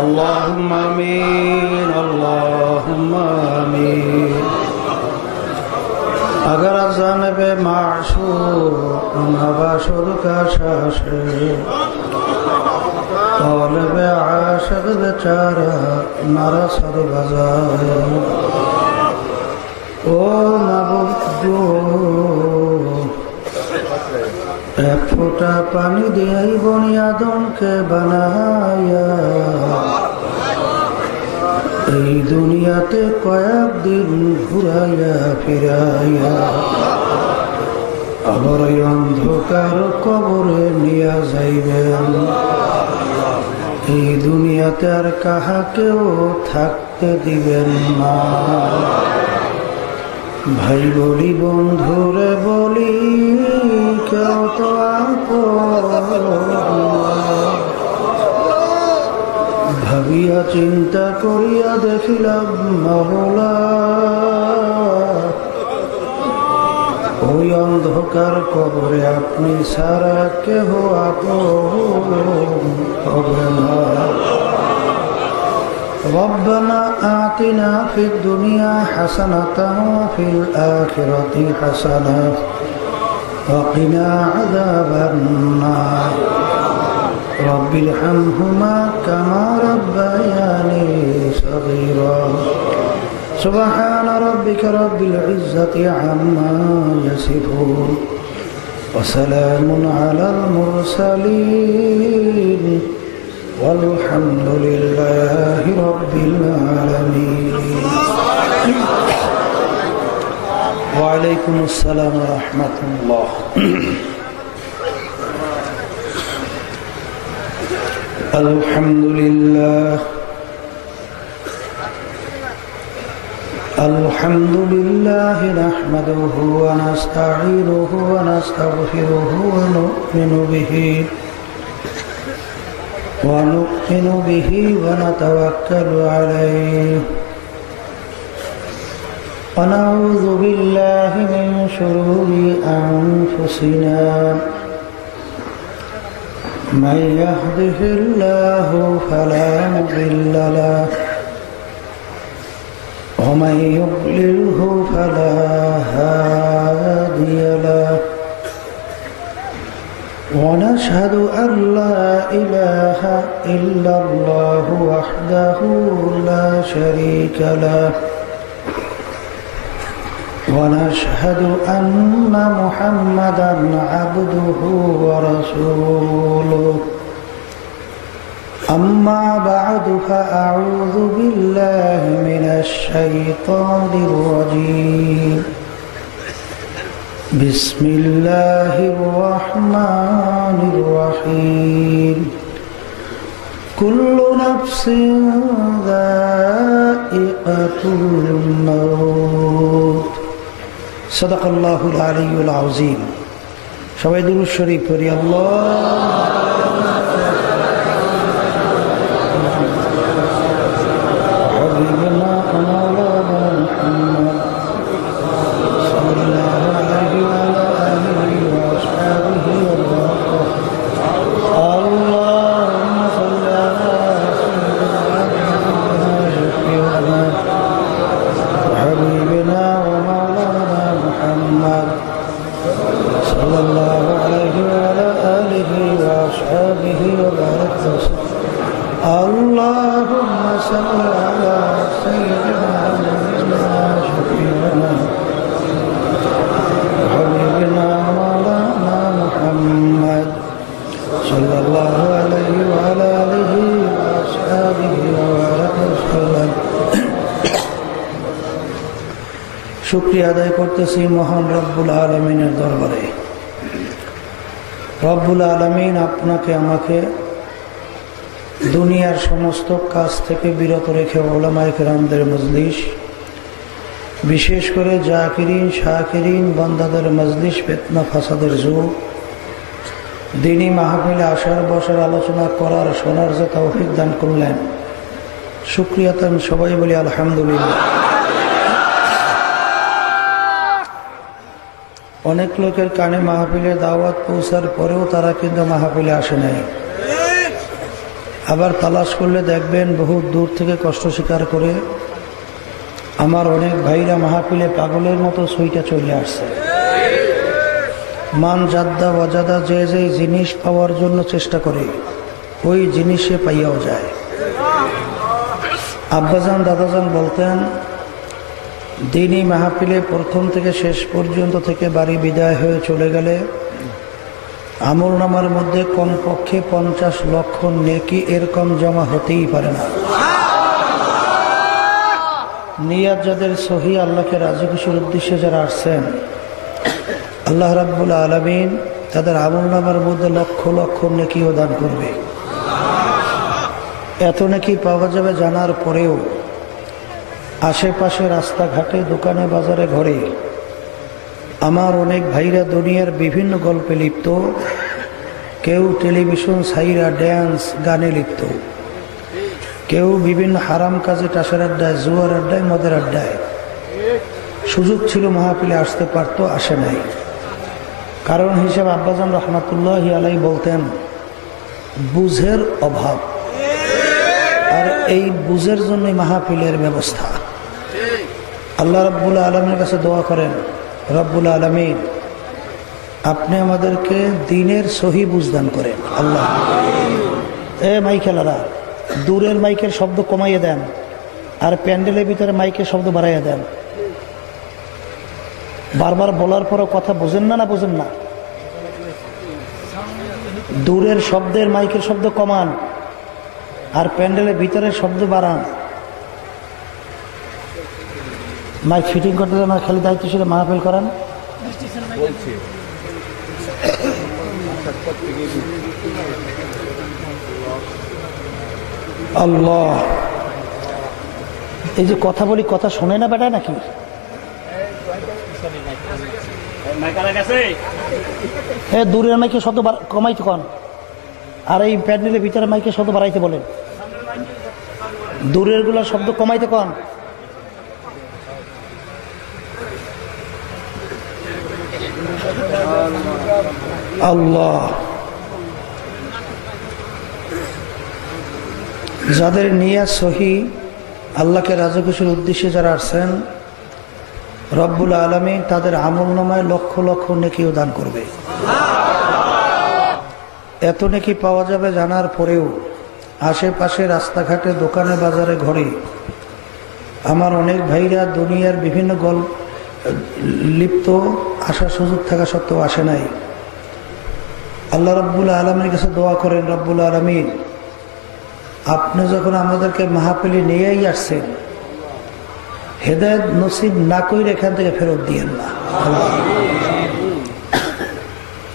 اللهم آمين اللهم آمين अगर अज़ान पे माशूक नवाशुद का शाशे तौलब आशिक बेचारा नारा सद बजाए ओ माबूद एक फुटा पानी दिया बुनियादों के बनाया এই দুনিয়াতে কয়েকদিন ঘুরাইয়া ফিরাইয়া আবার এই অন্ধকার কবরে নিয়া যাইবেন। এই দুনিয়াতে আর কাহাকেও থাকতে দিবেন না। ভাই বলি বন্ধুরে বলি কেউ তো ভাবিয়া চিন্তা করিয়া দেখিলাম মহলা ওই অন্ধকার কবরে আপনি সারা কেহ আপন হবে না। ربنا آتنا في الدنيا حسنة وفي الآخرة حسنة وقنا عذاب النار رب ارحمهما كما ربياني صغيرا سبحان ربك رب العزة عما يصفون وسلام على المرسلين والحمد لله رب العالمين وعليكم السلام ورحمة الله الحمد لله الحمد لله نحمده ونستعينه ونستغفره ونؤمن به ونتوكل عليه ونعوذ بالله من شرور أنفسنا من يهده الله فلا مضل له ومن يضلله فلا هادي له ونشهد أن لا إله إلا الله وحده لا شريك له ونشهد أن محمدا عبده ورسوله أما بعد فأعوذ بالله من الشيطان الرجيم بسم الله الرحمن الرحيم كل نفس ذائقة الموت صدق الله العلي العظيم সবাই দুরূদ শরীফ পড়ি আল্লাহ শুকরিয়া আদায় করতেছি মহান রব্বুল আলামিনের দরবারে। রব্বুল আলামিন আপনাকে আমাকে দুনিয়ার সমস্ত কাজ থেকে বিরত রেখে উলামায়ে কেরামদের মজলিস, বিশেষ করে জাকিরিন শাকিরিন বান্দাদের মজলিস ফিতনা ফাসাদের যুগ, দ্বীনি মাহফিলে আসার বসার আলোচনা করার শোনার যে তৌফিক দান করলেন, শুকরিয়া তো সবাই বলি আলহামদুলিল্লাহ। অনেক লোকের কানে মাহফিলের দাওয়াত পৌঁছার পরেও তারা কিন্তু মাহফিলে আসে নাই। আবার তালাশ করলে দেখবেন বহু দূর থেকে কষ্ট স্বীকার করে আমার অনেক ভাইরা মাহফিলে পাগলের মতো সইটা চলে আসছে। মান জাদ্দা ওয়াজাদা যে যে জিনিস পাওয়ার জন্য চেষ্টা করে ওই জিনিসে পাইয়াও যায়। আব্বাজান দাদাজান বলতেন, দিনই মাহফিলে প্রথম থেকে শেষ পর্যন্ত থেকে বাড়ি বিদায় হয়ে চলে গেলে আমলনামার মধ্যে কমপক্ষে 50 লক্ষ নেকি এরকম জমা হতেই পারে না। নিয়াত যাদের সহি, আল্লাহকে রাজি খুশির উদ্দেশ্যে যারা আসছেন, আল্লাহ রাব্বুল আলামিন তাদের আমলনামার মধ্যে লক্ষ লক্ষ নেকিও দান করবে। এত নেকি পাওয়া যাবে জানার পরেও আশেপাশে রাস্তাঘাটে দোকানে বাজারে ঘরে আমার অনেক ভাইরা দুনিয়ার বিভিন্ন গল্পে লিপ্ত, কেউ টেলিভিশন সাইরা ড্যান্স গানে লিপ্ত, কেউ বিভিন্ন হারাম কাজে টাসের আড্ডায়, জুয়ার আড্ডায়, মদের আড্ডায়। সুযোগ ছিল মাহফিলে আসতে পারত, আসে নাই। কারণ হিসেবে আব্বাজান রহমাতুল্লাহি আলাইহি বলতেন, বুঝের অভাব, আর এই বুঝের জন্যই মাহফিলের ব্যবস্থা। আল্লাহ রাব্বুল আলামিনের কাছে দোয়া করেন, রব্বুল আলামিন আপনি আমাদেরকে দ্বীনের সহি বুঝদান করেন। আল্লাহ মাইকেলারা দূরের মাইকের শব্দ কমাইয়ে দেন, আর প্যান্ডেলের ভিতরে মাইকের শব্দ বাড়াইয়া দেন। বারবার বলার পরও কথা বোঝেন না, বোঝেন না? দূরের শব্দের মাইকের শব্দ কমান, আর প্যান্ডেলের ভিতরে শব্দ বাড়ান। মাইক ফিটিং করতে আমার খালি দায়িত্ব ছিল মাহফিল করান। আল্লাহ, এই যে কথা বলি, কথা শোনে না বেটা নাকি? দূরের মাইকে শব্দ কমাইতে কন, আর এই প্যান্ডেলের ভিতরে মাইকে শব্দ বাড়াইতে বলেন। দূরের গুলা শব্দ কমাইতে কন। আল্লাহ, যাদের নিয়াত সহি, আল্লাহকে রাজি খুশির উদ্দেশ্যে যারা আসছেন, রব্বুল আলামিন তাদের আমলনামায় লক্ষ লক্ষ নেকিও দান করবে। এত নেকি পাওয়া যাবে জানার পরেও আশেপাশে রাস্তাঘাটে দোকানে বাজারে ঘরে আমার অনেক ভাইরা দুনিয়ার বিভিন্ন গল্প লিপ্ত, আসার সুযোগ থাকা সত্ত্বেও আসে নাই। আল্লাহ রাব্বুল আলামিনের কাছে দোয়া করেন, রব্বুল আলামিন আপনি যখন আমাদেরকে মাহফিলে নিয়েই আসছেন, হেদায়েত নসিব না কইরে এখান থেকে ফেরত দিয়েন না।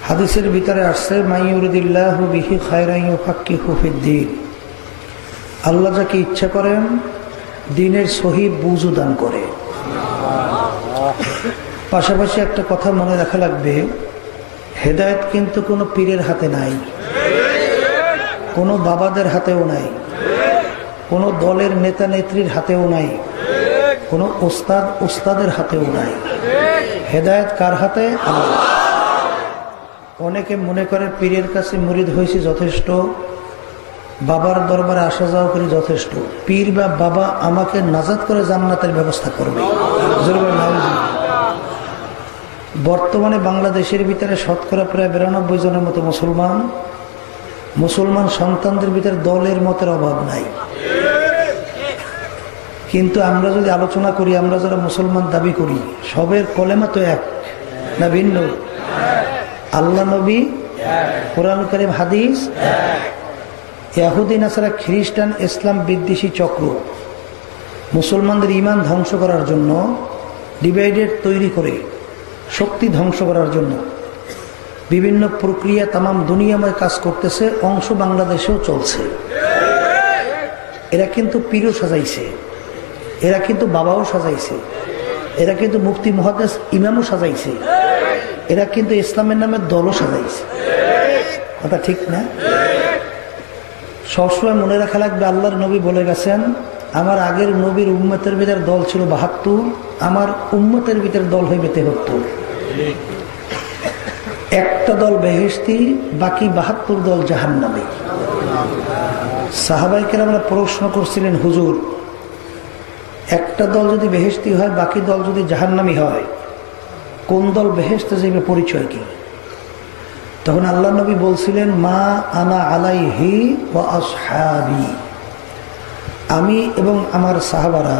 হাদিসের ভিতরে আসছে, মাইয়ুরিদিল্লাহু বিহি খায়রান ইউফাক্কিহু ফিদ্দীন, আল্লাহ যাকে ইচ্ছা করেন দ্বীনের সহি বুঝ দান করে। পাশাপাশি একটা কথা মনে রাখা লাগবে, হেদায়েত কিন্তু কোনো পীরের হাতে নাই, কোনো বাবাদের হাতেও নাই, কোনো দলের নেতা নেত্রীর হাতেও নাই, কোনো ওস্তাদের হাতেও নাই। হেদায়েত কার হাতে? আল্লাহ। অনেকে মনে করে পীরের কাছে মুরিদ হয়েছে যথেষ্ট, বাবার দরবারে আসা যাওয়া করে যথেষ্ট, পীর বা বাবা আমাকে নাজাত করে জান্নাতের ব্যবস্থা করবে। বর্তমানে বাংলাদেশের ভিতরে শতকরা প্রায় 92 জনের মতো মুসলমান সন্তানদের ভিতরে দলের মতের অভাব নাই। কিন্তু আমরা যদি আলোচনা করি, আমরা যারা মুসলমান দাবি করি, সবের কলেমা তো এক না ভিন্ন? আল্লাহ নবী, কোরআন কারীম, হাদিস। ইহুদি নাসারা, খ্রিস্টান, ইসলাম বিদ্বেষী চক্র মুসলমানদের ঈমান ধ্বংস করার জন্য ডিভাইডেড তৈরি করে শক্তি ধ্বংস করার জন্য বিভিন্ন প্রক্রিয়া তামাম দুনিয়াময় কাজ করতেছে। অংশ বাংলাদেশেও চলছে। এরা কিন্তু পীরও সাজাইছে, এরা কিন্তু বাবাও সাজাইছে, এরা কিন্তু মুফতি মুহাদ্দিস ইমামও সাজাইছে, এরা কিন্তু ইসলামের নামে দলও সাজাইছে। কথা ঠিক না? সবসময় মনে রাখা লাগবে, আল্লাহর নবী বলে গেছেন, আমার আগের নবীর উম্মতের ভিতরে দল ছিল 72, আমার উম্মতের ভিতরে দল হইবে 73। একটা দল বেহেশতি, বাকি 72 দল জাহান্নামী। সাহাবায়ে কেরামরা প্রশ্ন করছিলেন, হুজুর একটা দল যদি বেহেশতি হয় বাকি দল যদি জাহান্নামী হয়, কোন দল বেহেশতে যাবে পরিচয় কি? তখন আল্লাহ নবী বলছিলেন, মা আনা আলাইহি ওয়া আসহাবি, আমি এবং আমার সাহাবারা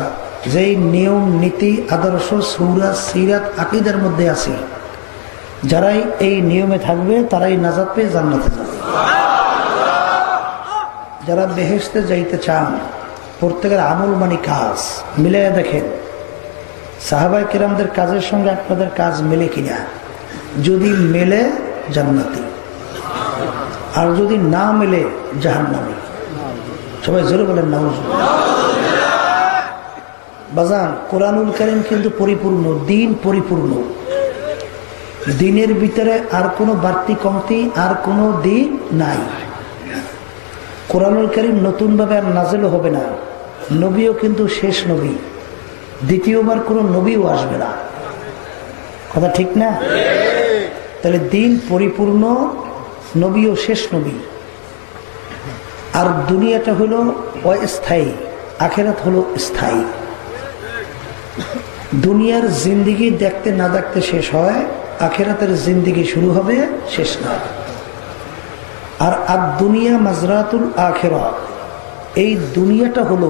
যেই নিয়ম নীতি আদর্শ সূরা সিরাত আকীদার মধ্যে আছে, যারাই এই নিয়মে থাকবে তারাই নাজাত পেয়ে জান্নাতে যাবে। যারা বেহেশতে যাইতে চান প্রত্যেকের আমল মানে কাজ মিলাইয়া দেখেন, সাহাবায়ে কেরামদের কাজের সঙ্গে আপনাদের কাজ মেলে কিনা। যদি মেলে জান্নাতি, আর যদি না মেলে জাহান্নামী। সবাই জোরে বলেন নাউজুবিল্লাহ। বাজান, কোরআনুল কারীম কিন্তু পরিপূর্ণ, দিন পরিপূর্ণ। দিনের ভিতরে আর কোনো বাড়তি কমতি আর কোনো দিন নাই। কোরআনুল কারীম নতুনভাবে আর নাযিল হবে না। নবীও কিন্তু শেষ নবী, দ্বিতীয়বার কোনো নবীও আসবে না। কথা ঠিক না? তাহলে দিন পরিপূর্ণ, নবীও শেষ নবী। আর দুনিয়াটা হলো অস্থায়ী, আখিরাত হলো স্থায়ী। দুনিয়ার জিন্দিগি দেখতে না দেখতে শেষ হয়, আখিরাতের জিন্দিগি শুরু হবে, শেষ না। আর দুনিয়া মাজরাতুল আখিরাত, এই দুনিয়াটা হলো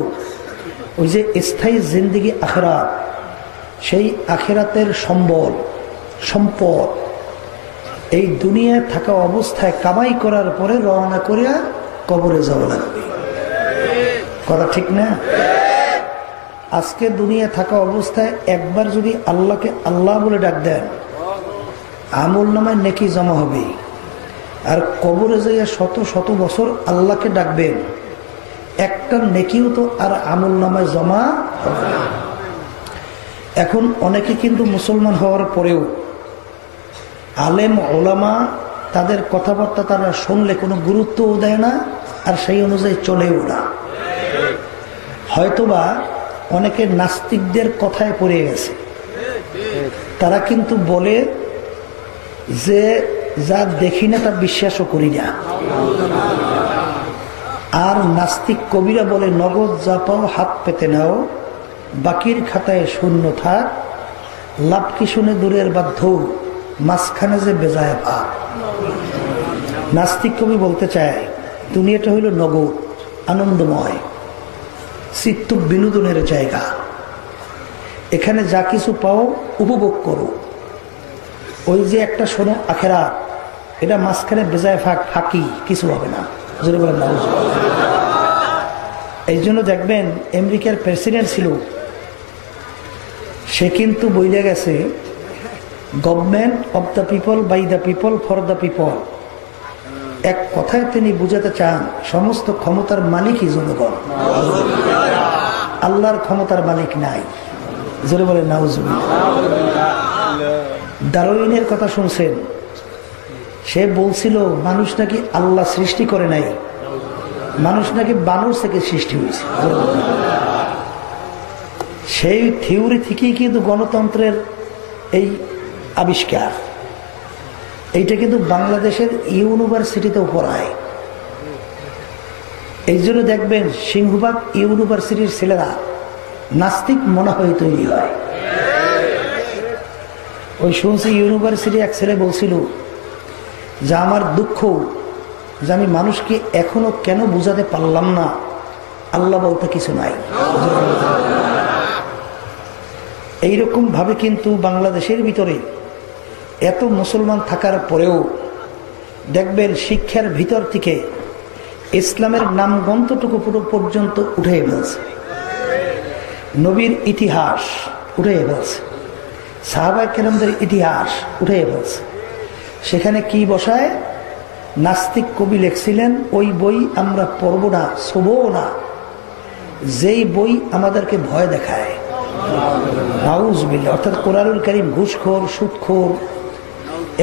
ওই যে স্থায়ী জিন্দিগি আখিরাত, সেই আখিরাতের সম্বল সম্পদ। এই দুনিয়ায় থাকা অবস্থায় কামাই করার পরে রওনা করিয়া কবরে যাওয়া লাগবে। কথা ঠিক না? আজকে দুনিয়া থাকা অবস্থায় একবার যদি আল্লাহকে আল্লাহ বলে ডাক দেন, আমল নামায় নেকি জমা হবে। আর কবরে যাইয়া শত শত বছর আল্লাহকে ডাকবেন, একটা নেকিও তো আর আমল নামায় জমা হবে না। এখন অনেকে কিন্তু মুসলমান হওয়ার পরেও আলেম ওলামা তাদের কথাবার্তা তারা শুনলে কোনো গুরুত্বও দেয় না, আর সেই অনুযায়ী চলেও না। হয়তোবা অনেকে নাস্তিকদের কথায় পড়ে গেছে। তারা কিন্তু বলে যে যা দেখি না তা বিশ্বাসও করি না। আর নাস্তিক কবিরা বলে, নগদ যা পাও হাত পেতে নাও, বাকির খাতায় শূন্য থাক, লাভ কি শুনে দূরের বাধ্য, মাঝখানে যে বেজায় ভাব। নাস্তিক কবি বলতে চায় দুনিয়াটা হইল নগদ, আনন্দময়, চিত্ত বিনোদনের জায়গা। এখানে যা কিছু পাও উপভোগ করো। ওই যে একটা শোনো আখেরাত, এটা মাঝখানে বেজায় ফাঁকি, কিছু হবে না। যদি বলেন না, এই জন্য দেখবেন আমেরিকার প্রেসিডেন্ট ছিল, সে কিন্তু বইলে গেছে, government of the people, by the people, for the people. এক কথায় তিনি বুঝাতে চান সমস্ত ক্ষমতার মালিকই জনগণ, আল্লাহর ক্ষমতার মালিক নাই। জোরে বলে নাউজুবিল্লাহ। ডারউইনের কথা শুনছেন, সে বলছিল মানুষ নাকি আল্লাহ সৃষ্টি করে নাই, মানুষ নাকি বানর থেকে সৃষ্টি হয়েছে। সেই থিওরি থেকেই কিন্তু গণতন্ত্রের এই আবিষ্কার। এইটা কিন্তু বাংলাদেশের ইউনিভার্সিটিতেও পড়ায়। এই জন্য দেখবেন সিংহবাগ ইউনিভার্সিটির ছেলেরা নাস্তিক মনে হয় তৈরি হয়। ওই শুনছি ইউনিভার্সিটি এক ছেলে বলছিল যে আমার দুঃখ যে আমি মানুষকে এখনো কেন বুঝাতে পারলাম না আল্লাহ বলতে কিছু নাই। এইরকম ভাবে কিন্তু বাংলাদেশের ভিতরে এত মুসলমান থাকার পরেও দেখবেন শিক্ষার ভিতর থেকে ইসলামের নামগন্তটুকু পুরো পর্যন্ত উঠে ফেলছে, নবীর ইতিহাস উঠে ফেলছে, সাহাবায়ে কেরামদের ইতিহাস উঠে ফেলছে। সেখানে কি বসায়? নাস্তিক কবি লিখছিলেন, ওই বই আমরা পড়ব না, ছোবও না, যেই বই আমাদেরকে ভয় দেখায়। নাউজুবিল্লাহ। অর্থাৎ কোরআনুল কারীম ঘুষখোর, সুদখোর,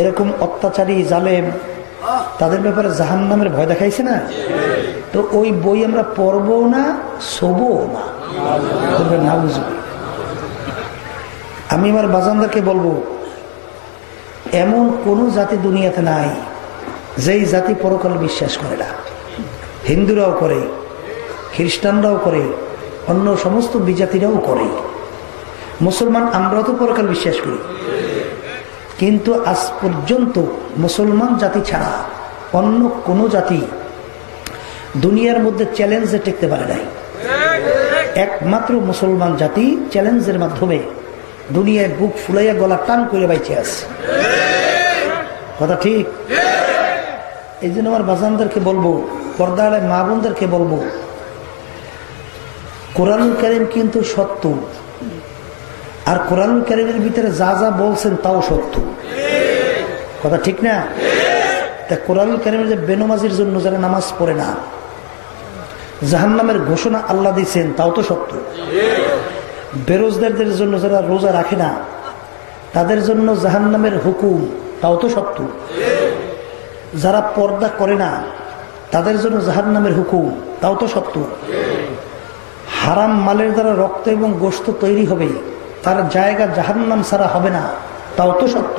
এরকম অত্যাচারী জালেম, তাদের ব্যাপারে জাহান্নামের ভয় দেখাইছে না, তো ওই বই আমরা পড়বও না, ছোবও না। নাউজুবিল্লাহ। আমি আমার বাজানদারকে বলবো, এমন কোন জাতি দুনিয়াতে নাই যেই জাতি পরকাল বিশ্বাস করে না। হিন্দুরাও করে, খ্রিস্টানরাও করে, অন্য সমস্ত বিজাতিরাও করে। মুসলমান আমরাও তো পরকাল বিশ্বাস করি, কিন্তু আজ পর্যন্ত মুসলমান জাতি ছাড়া অন্য কোনো জাতি দুনিয়ার মধ্যে চ্যালেঞ্জে টিকতে পারে নাই। একমাত্র মুসলমান জাতি চ্যালেঞ্জের মাধ্যমে দুনিয়ায় বুক ফুলাইয়া গলা টান করে বাইচে আছে। কথা ঠিক? এই জন্য আমার বাজানদেরকে বলবো, পর্দার মা বোনদেরকে বলবো, কোরআনুল কারীম কিন্তু সত্য, আর কোরআনুল কারীমের ভিতরে যা যা বলছেন তাও সত্য। কথা ঠিক না? তা কোরআনুল কারীমের যে বেনমাজির জন্য যারা নামাজ পড়ে না, জাহান্নামের ঘোষণা আল্লাহ দিয়েছেন, তাও তো সত্য। বেরোজগারদের জন্য যারা রোজা রাখে না, তাদের জন্য জাহান্নামের হুকুম, তাও তো সত্য। যারা পর্দা করে না, তাদের জন্য জাহান্নামের হুকুম, তাও তো সত্য। হারাম মালের দ্বারা রক্ত এবং গোশত তৈরি হবে, তার জায়গা জাহান্নাম ছাড়া হবে না, তাও তো সত্য।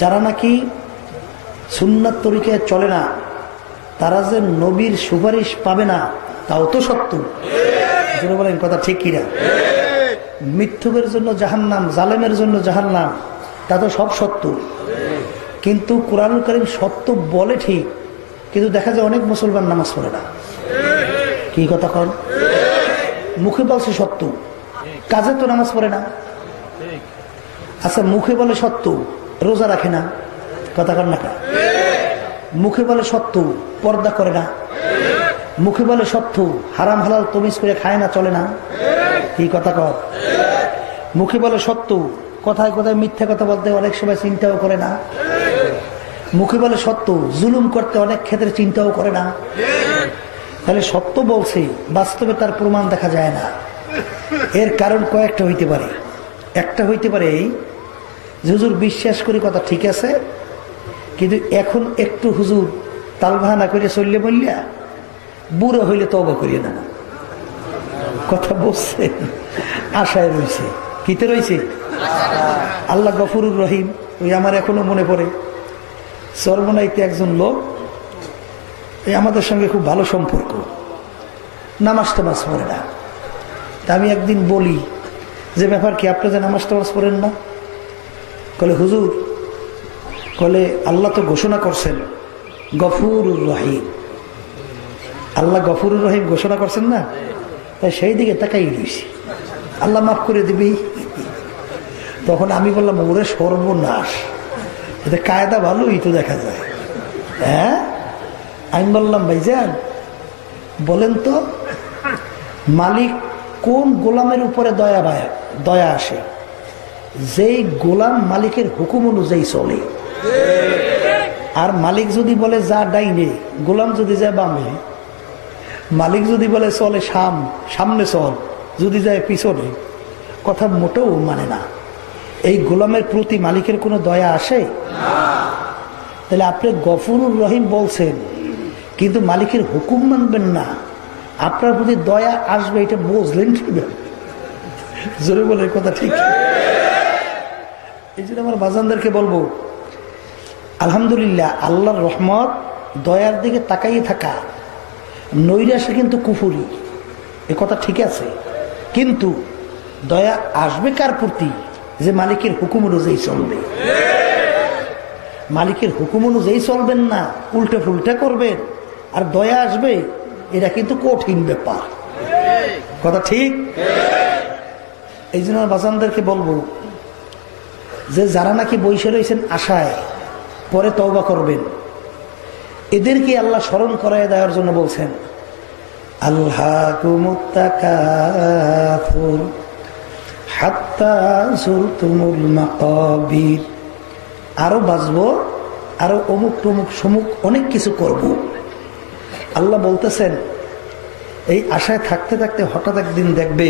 যারা নাকি সুন্নাত তরিকায় চলে না, তারা যে নবীর সুপারিশ পাবে না, তাও তো সত্য। যেন বলেন কথা ঠিক কিনা? মিথ্যুকের জন্য জাহান্নাম, জালেমের জন্য জাহান্নাম, তা তো সব সত্য। কিন্তু কোরআনুল কারীম সত্য বলে ঠিক, কিন্তু দেখা যায় অনেক মুসলমান নামাজ পড়ে না। কি কথা কন? মুখে বলছে সত্য, কাজে তো নামাজ পড়ে না। আচ্ছা, মুখে বলে সত্য, রোজা রাখে না। কথা কন না? মুখে বলে সত্য, পর্দা করে না। মুখে বলে সত্য, হারাম হালাল তমিজ করে খায় না, চলে না। কি কথা কর? মুখে বলে সত্য, কথায় কথায় মিথ্যা কথা বলতে অনেক সময় চিন্তাও করে না। মুখে বলে সত্য, জুলুম করতে অনেক ক্ষেত্রে চিন্তাও করে না। তাহলে সত্য বলছে, বাস্তবে তার প্রমাণ দেখা যায় না। এর কারণ কয়েকটা হইতে পারে। একটা হইতে পারে এই যে, হুজুর বিশ্বাস করি কথা ঠিক আছে, কিন্তু এখন একটু হুজুর তালবাহানা করে চললে বললিয়া, বুড়ো হইলে তওবা করিয়ে না। কথা বলছে, আশায় রয়েছে। কিতে রয়েছে? আল্লাহ গফুরুর রহিম। ওই আমার এখনো মনে পড়ে, চরমনাইতে একজন লোক, এই আমাদের সঙ্গে খুব ভালো সম্পর্ক, নামাজ টামাজ পড়ে না। তা আমি একদিন বলি যে, ব্যাপার কি, আপনি যে নামাজ টামাজ পড়েন না? বলে হুজুর, বলে আল্লাহ তো ঘোষণা করছেন গফুরুর রহিম। আল্লাহ গফুরুর রহিম ঘোষণা করছেন না, তাই সেই দিকে তাকাই রয়েছি, আল্লাহ মাফ করে দিবি। তখন আমি বললাম, ওরে সর্বনাশ, এতে কায়দা ভালোই তো দেখা যায়। হ্যাঁ, আমি বললাম, ভাইজান বলেন তো, মালিক কোন গোলামের উপরে দয়া আসে? যেই গোলাম মালিকের হুকুম অনুযায়ী চলে। আর মালিক যদি বলে যা ডাইনে, গোলাম যদি যায় বামে, মালিক যদি বলে চলে সামনে চল, যদি যায় পিছনে, কথা মোটেও মানে না। এই গোলামের প্রতি মালিকের কোনো দয়া আসে? তাহলে আপনি গফুরুর রহিম বলছেন, কিন্তু মালিকের হুকুম মানবেন না, আপনার প্রতি দয়া আসবে, এটা বুঝলেন কিভাবে? জোরে বলে কথা ঠিক। এই জন্য আমার বাজানদেরকে বলবো, আলহামদুলিল্লাহ, আল্লাহর রহমত, দয়ার দিকে তাকাইয়ে থাকা, নৈরাশে কিন্তু কুফুরি, এ কথা ঠিক আছে। কিন্তু দয়া আসবে কার প্রতি? যে মালিকের হুকুম অনুযায়ী চলবে। মালিকের হুকুম অনুযায়ী চলবেন না, উল্টে ফুলটে করবেন, আর দয়া আসবে, এটা কিন্তু কঠিন ব্যাপার। কথা ঠিক? এই জন্য বাজানদেরকে বলবো যে, যারা নাকি বসে রয়েছেন আশায়, পরে তওবা করবেন, এদেরকে আল্লাহ স্মরণ করায় দেওয়ার জন্য বলছেন, আল্লাহকুমুত তাকাসুর হাত্তা যুরতুমুল মাকাবির। আরো বাঁচবো, আরো অমুক টমুক সমুক অনেক কিছু করব। আল্লাহ বলতেছেন, এই আশায় থাকতে থাকতে হঠাৎ একদিন দেখবে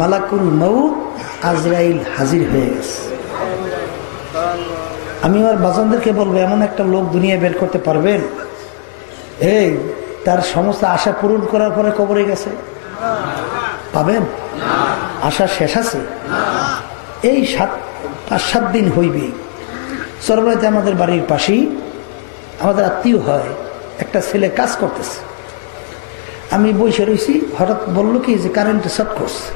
মালাকুল মউত আজরাইল হাজির হয়ে গেছে। আমি আমার বাজানদেরকে বলবো, এমন একটা লোক দুনিয়ায় বের করতে পারবেন এই তার সমস্ত আশা পূরণ করার পরে কবরে গেছে? পাবেন? আশা শেষ আছে? এই 5-7 দিন হইবে, চরমনাইতে আমাদের বাড়ির পাশেই আমাদের আত্মীয় হয়, একটা ছেলে কাজ করতেছে, আমি বসে রয়েছি, হঠাৎ বললো কি যে কারেন্টে শর্ট করছে,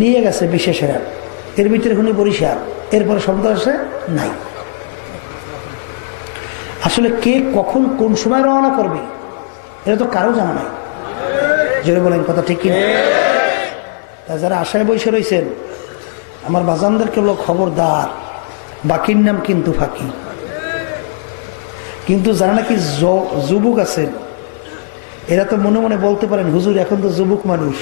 নিয়ে গেছে বিশেষেরা, এর ভিতরে কোনো বরিশাল, এরপরে শব্দ আসে নাই। আসলে কে কখন কোন সময় রওনা করবে এটা তো কারো জানা নাই। জোরে বলেন কথা ঠিক কিনা? তা যারা আশায় বসে রয়েছেন আমার বাজানদেরকে বলো খবরদার, বাকির নাম কিন্তু ফাঁকি। কিন্তু যারা নাকি যুবক আছেন এরা তো মনে মনে বলতে পারেন হুজুর এখন তো যুবক মানুষ,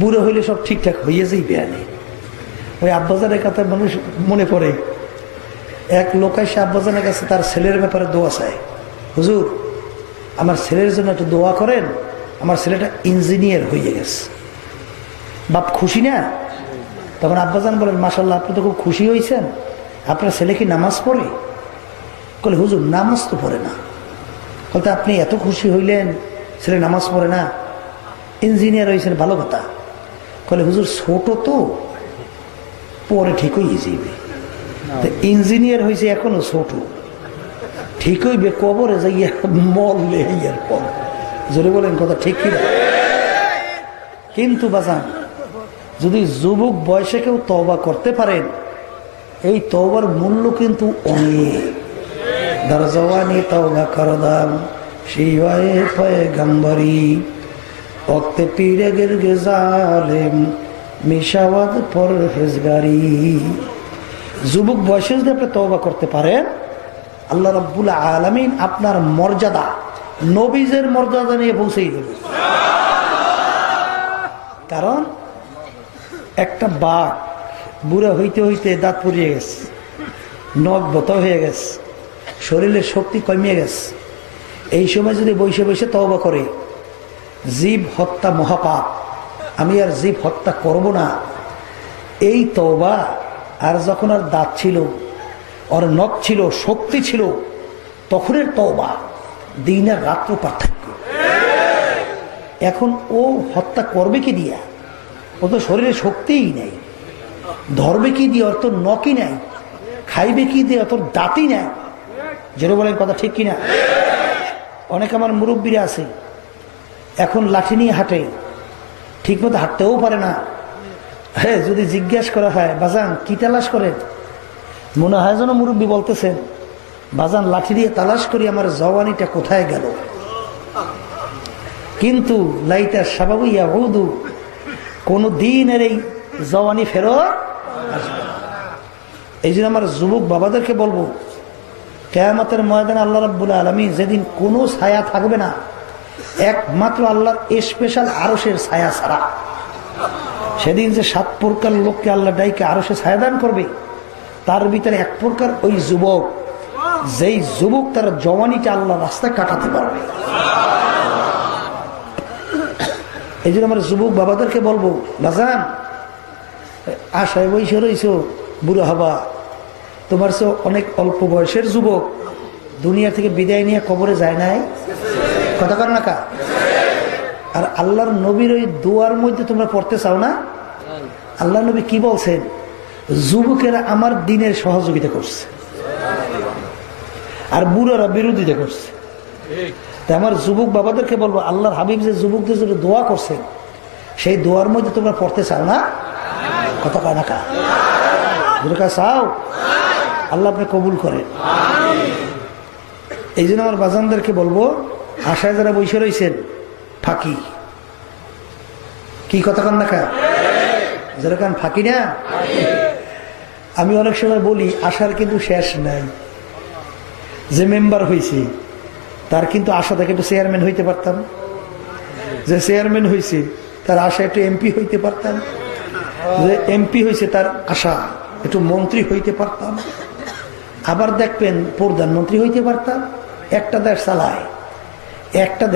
বুড়ো হইলে সব ঠিকঠাক হয়ে যাই বেয়ানে। ওই আব্বাজানের কথা মানুষ মনে পড়ে, এক লোক এসে আব্বাজানের কাছে তার ছেলের ব্যাপারে দোয়া চায়, হুজুর আমার ছেলের জন্য একটু দোয়া করেন, আমার ছেলেটা ইঞ্জিনিয়ার হয়ে গেছে। বাপ খুশি না? তখন আব্বাজান বলেন মাশাল্লাহ আপনি তো খুব খুশি হয়েছেন, আপনার ছেলে কি নামাজ পড়ে? বলে হুজুর নামাজ তো পড়ে না। বলতে আপনি এত খুশি হইলেন ছেলে নামাজ পড়ে না, ইঞ্জিনিয়ার হয়েছেন ভালো কথা। বলে হুজুর ছোট তো, পরে ঠিক হয়ে যাবে। ইঞ্জিনিয়ার হয়েছে এখনো ছোট, ঠিক হইবে কবরে যাইয়া মরলে ইয়ার পর। জোরে বলেন কথা ঠিক কিনা? কিন্তু বাজান যদি যুবক বয়সে কেউ তওবা করতে পারেন, এই তওবার মূল্য কিন্তু অনেক। দরজওয়ানি তওবা করদাম শিওয়ে পয়গম্বরি, ওক্তে পীরে গিরগে জালেম মিশাওয়াদ পরহেজগারি। যুবক বয়সে যদি আপনি তওবা করতে পারেন, আল্লাহ রাব্বুল আলামিন আপনার মর্যাদা নবীজের মর্যাদা নিয়ে পৌঁছেই দেবে। কারণ একটা বাঘ বুড়া হইতে হইতে দাঁত পড়িয়ে গেছে, নখ বতা হয়ে গেছে, শরীরের শক্তি কমিয়ে গেছে, এই সময় যদি বসে বসে তওবা করে জীব হত্যা মহাপাপ, আমি আর জীব হত্যা করব না, এই তওবা, আর যখন আর দাঁত ছিল, ওর নখ ছিল, শক্তি ছিল, তখনের তওবা দিন আর রাত্র পার্থক্য। এখন ও হত্যা করবে কি দিয়া? ও তো শরীরে শক্তিই নেই। ধরবে কি দিয়ে? ওর তো নখই নাই। খাইবে কি দিয়ে? তোর দাঁতই নাই। যেটা বলেন কথা ঠিক কিনা? অনেক আমার মুরব্বীরা আছে এখন লাঠি নিয়ে হাঁটে, ঠিক মতো হাঁটতেও পারে না। হ্যাঁ, যদি জিজ্ঞাসা করা হয় বাজান কি তালাশ করেন, মনে হয় যেন মুরব্বী বলতেছেন বাজান লাঠি দিয়ে তালাশ করি আমার জওয়ানিটা কোথায় গেল। কিন্তু লাইটা স্বাভাবিয়া হুদু, কোনো দিনের এই জওয়ানি ফেরত আসবে না। এই জন্য আমার যুবক বাবাদেরকে বলবো, কিয়ামতের ময়দানে আল্লাহ রাব্বুল আলামিন যেদিন কোনো ছায়া থাকবে না, একমাত্র আল্লাহর স্পেশাল আরশের ছায়া ছাড়া, সেদিন যে 7 প্রকার লোককে আল্লাহ ডাইকে আরশে ছায়া দান করবে, তার ভিতরে এক প্রকার ওই যুবক, যেই যুবক তার জওয়ানিটা আল্লাহ রাস্তায় কাটাতে পারবে। এই জন্য আমার যুবক বাবাদেরকে বলবো, বাজান আশায় বৈশে রয়েছ বুড়ো হবা, তোমার সে অনেক অল্প বয়সের যুবক দুনিয়া থেকে বিদায় নিয়ে কবরে যায় নাই, কথা কর না কা? আর আল্লাহর নবীর ওই দোয়ার মধ্যে তোমরা পড়তে চাও না? আল্লাহ নবী কি বলছেন? যুবকেরা আমার দিনের সহযোগিতা করছে আর বুড়োরা বিরোধিতা করছে। তাই আমার যুবক বাবাদেরকে বলবো, আল্লাহর হাবিব যে যুবকদের জন্য দোয়া করছেন, সেই দোয়ার মধ্যে তোমরা পড়তে চাও না? কথা কয় না কা? চাও? আল্লাহ আপনি কবুল করেন। এই জন্য আমার বাজানদেরকে বলবো, আশায় যারা বসে রয়েছেন ফাঁকি, কি কথা কন না কা? যারা কান ফাঁকি না। আমি অনেক সময় বলি আশার কিন্তু শেষ নাই। যে মেম্বার হয়েছে তার কিন্তু আশা থেকে একটু চেয়ারম্যান হইতে পারতাম, যে চেয়ারম্যান হয়েছে তার আশা একটু এমপি হইতে পারতাম, যে এমপি হয়েছে তার আশা একটু মন্ত্রী হইতে পারতাম, আবার দেখবেন প্রধানমন্ত্রী হইতে পারতাম। একটা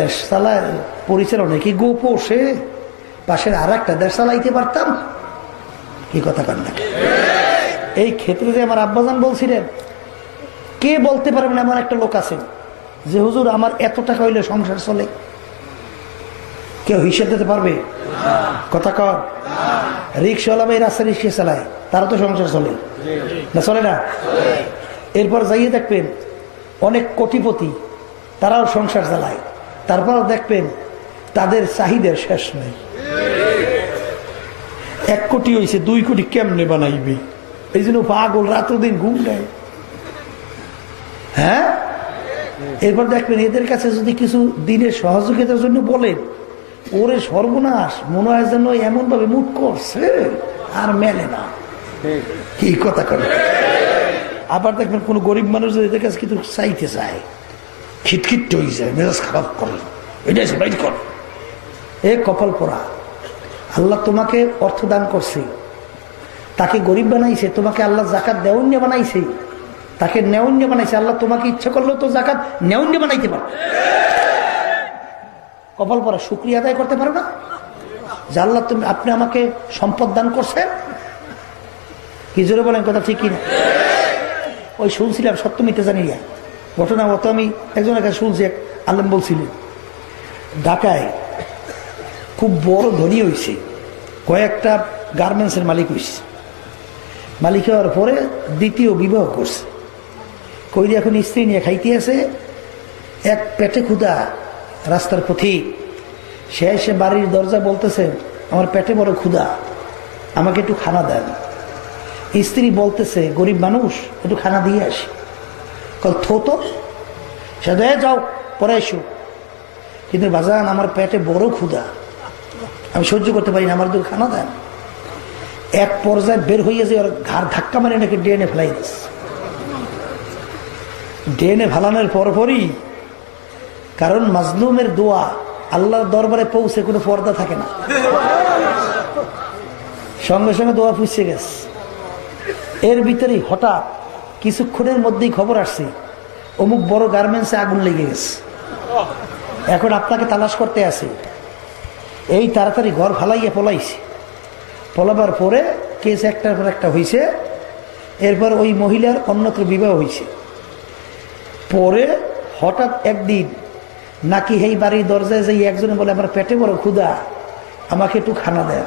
দেশ চালায় পরিচালনা কি গো পোষে, পাশের আর একটা দেশ চালাইতে পারতাম। কি কথা কান না? এই ক্ষেত্রে যে আমার আব্বাজান বলছিলেন, কে বলতে পারবেন এমন একটা লোক আছে যে হুজুর আমার এত টাকা হইলে সংসার চলে? কেউ হিসেব দিতে পারবে? কথা কর। রিক্সাওয়ালা বা রাস্তা রিক্সা চালায়, তারা তো সংসার চলে না, চলে না? এরপর যাইয়ে দেখবেন অনেক কোটিপতি, তারাও সংসার চালায়, তারপর দেখবেন তাদের চাহিদার শেষ নেই। 1 কোটি হয়েছে, 2 কোটি কেমনে বানাইবে, এই জন্য পাগল রাত দিন ঘুম দেয়। হ্যাঁ, এরপর দেখবেন এদের কাছে যদি কিছু দিনের সহযোগিতার জন্য বলেন, ওরে সর্বনাশ, মনে হয় যেন এমন ভাবে মুখ করছে আর মেলে না। কি কথা করে। আবার দেখবেন কোন গরিব মানুষ এদের কাছে কিছু চাইতে চায়, খিটখিট হয়ে যায়, মেজাজ খারাপ করে, এটা বাইর কর। এ কপাল পরা। আল্লাহ তোমাকে অর্থ দান করছে, তাকে গরিব বানাইছে, তোমাকে আল্লাহ জাকাত দেওয়ান্য বানাইছে, তাকে নেওয়ান্য বানাইছে। আল্লাহ তোমাকে ইচ্ছা করলেও তো জাকাত নেওয়ান্য বানাইতে পারো। কপাল পরা, শুকরিয়া আদায় করতে পারো না যে আল্লাহ তুমি আপনি আমাকে সম্পদ দান করছেন। কি জোরে বলেন কথা ঠিক কিনা? ওই শুনছিলাম, সত্য মিথ্যা জানি না ঘটনা, অত আমি একজনের কাছে শুনছি, এক আলেম বলছিলেন ঢাকায় খুব বড় ধনী হয়েছে, কয়েকটা গার্মেন্টসের মালিক হয়েছে। মালিক হওয়ার পরে দ্বিতীয় বিবাহ করছে, কইরে এখন স্ত্রী নিয়ে খাইতে আছে, এক পেটে ক্ষুধা, রাস্তার পথিক। সে এসে বাড়ির দরজা বলতেছে, আমার পেটে বড় ক্ষুধা, আমাকে একটু খানা দেন। স্ত্রী বলতেছে, গরিব মানুষ, একটু খানা দিয়ে আসি। কল থো, সে যাও পরে এসো। কিন্তু বাজান, আমার পেটে বড় ক্ষুধা, আমি সহ্য করতে পারি না, আমার তো খানা দেন। এক পর্যায়ে বের হয়ে যে ওর ঘাড় ধাক্কা মারে নাকি ড্রেনে ফেলাই দিস। ড্রেনে ফেলানোর পরপরই, কারণ মাজলুমের দোয়া আল্লাহর দরবারে পৌঁছে কোনো পর্দা থাকে না, সঙ্গে সঙ্গে দোয়া পুষে গেছে। এর ভিতরেই হঠাৎ কিছুক্ষণের মধ্যেই খবর আসছে, অমুক বড় গার্মেন্টসে আগুন লেগে গেছে, এখন আপনাকে তালাশ করতে আছে। এই তাড়াতাড়ি ঘর ফালাইয়া পলাইছে। পলাবার পরে কেস একটার পর একটা হয়েছে। এরপর ওই মহিলার অন্যত্র বিবাহ হয়েছে। পরে হঠাৎ একদিন নাকি এই বাড়ির দরজায় যাই একজনে বলে, আমার পেটে বড় ক্ষুধা, আমাকে একটু খানা দেয়।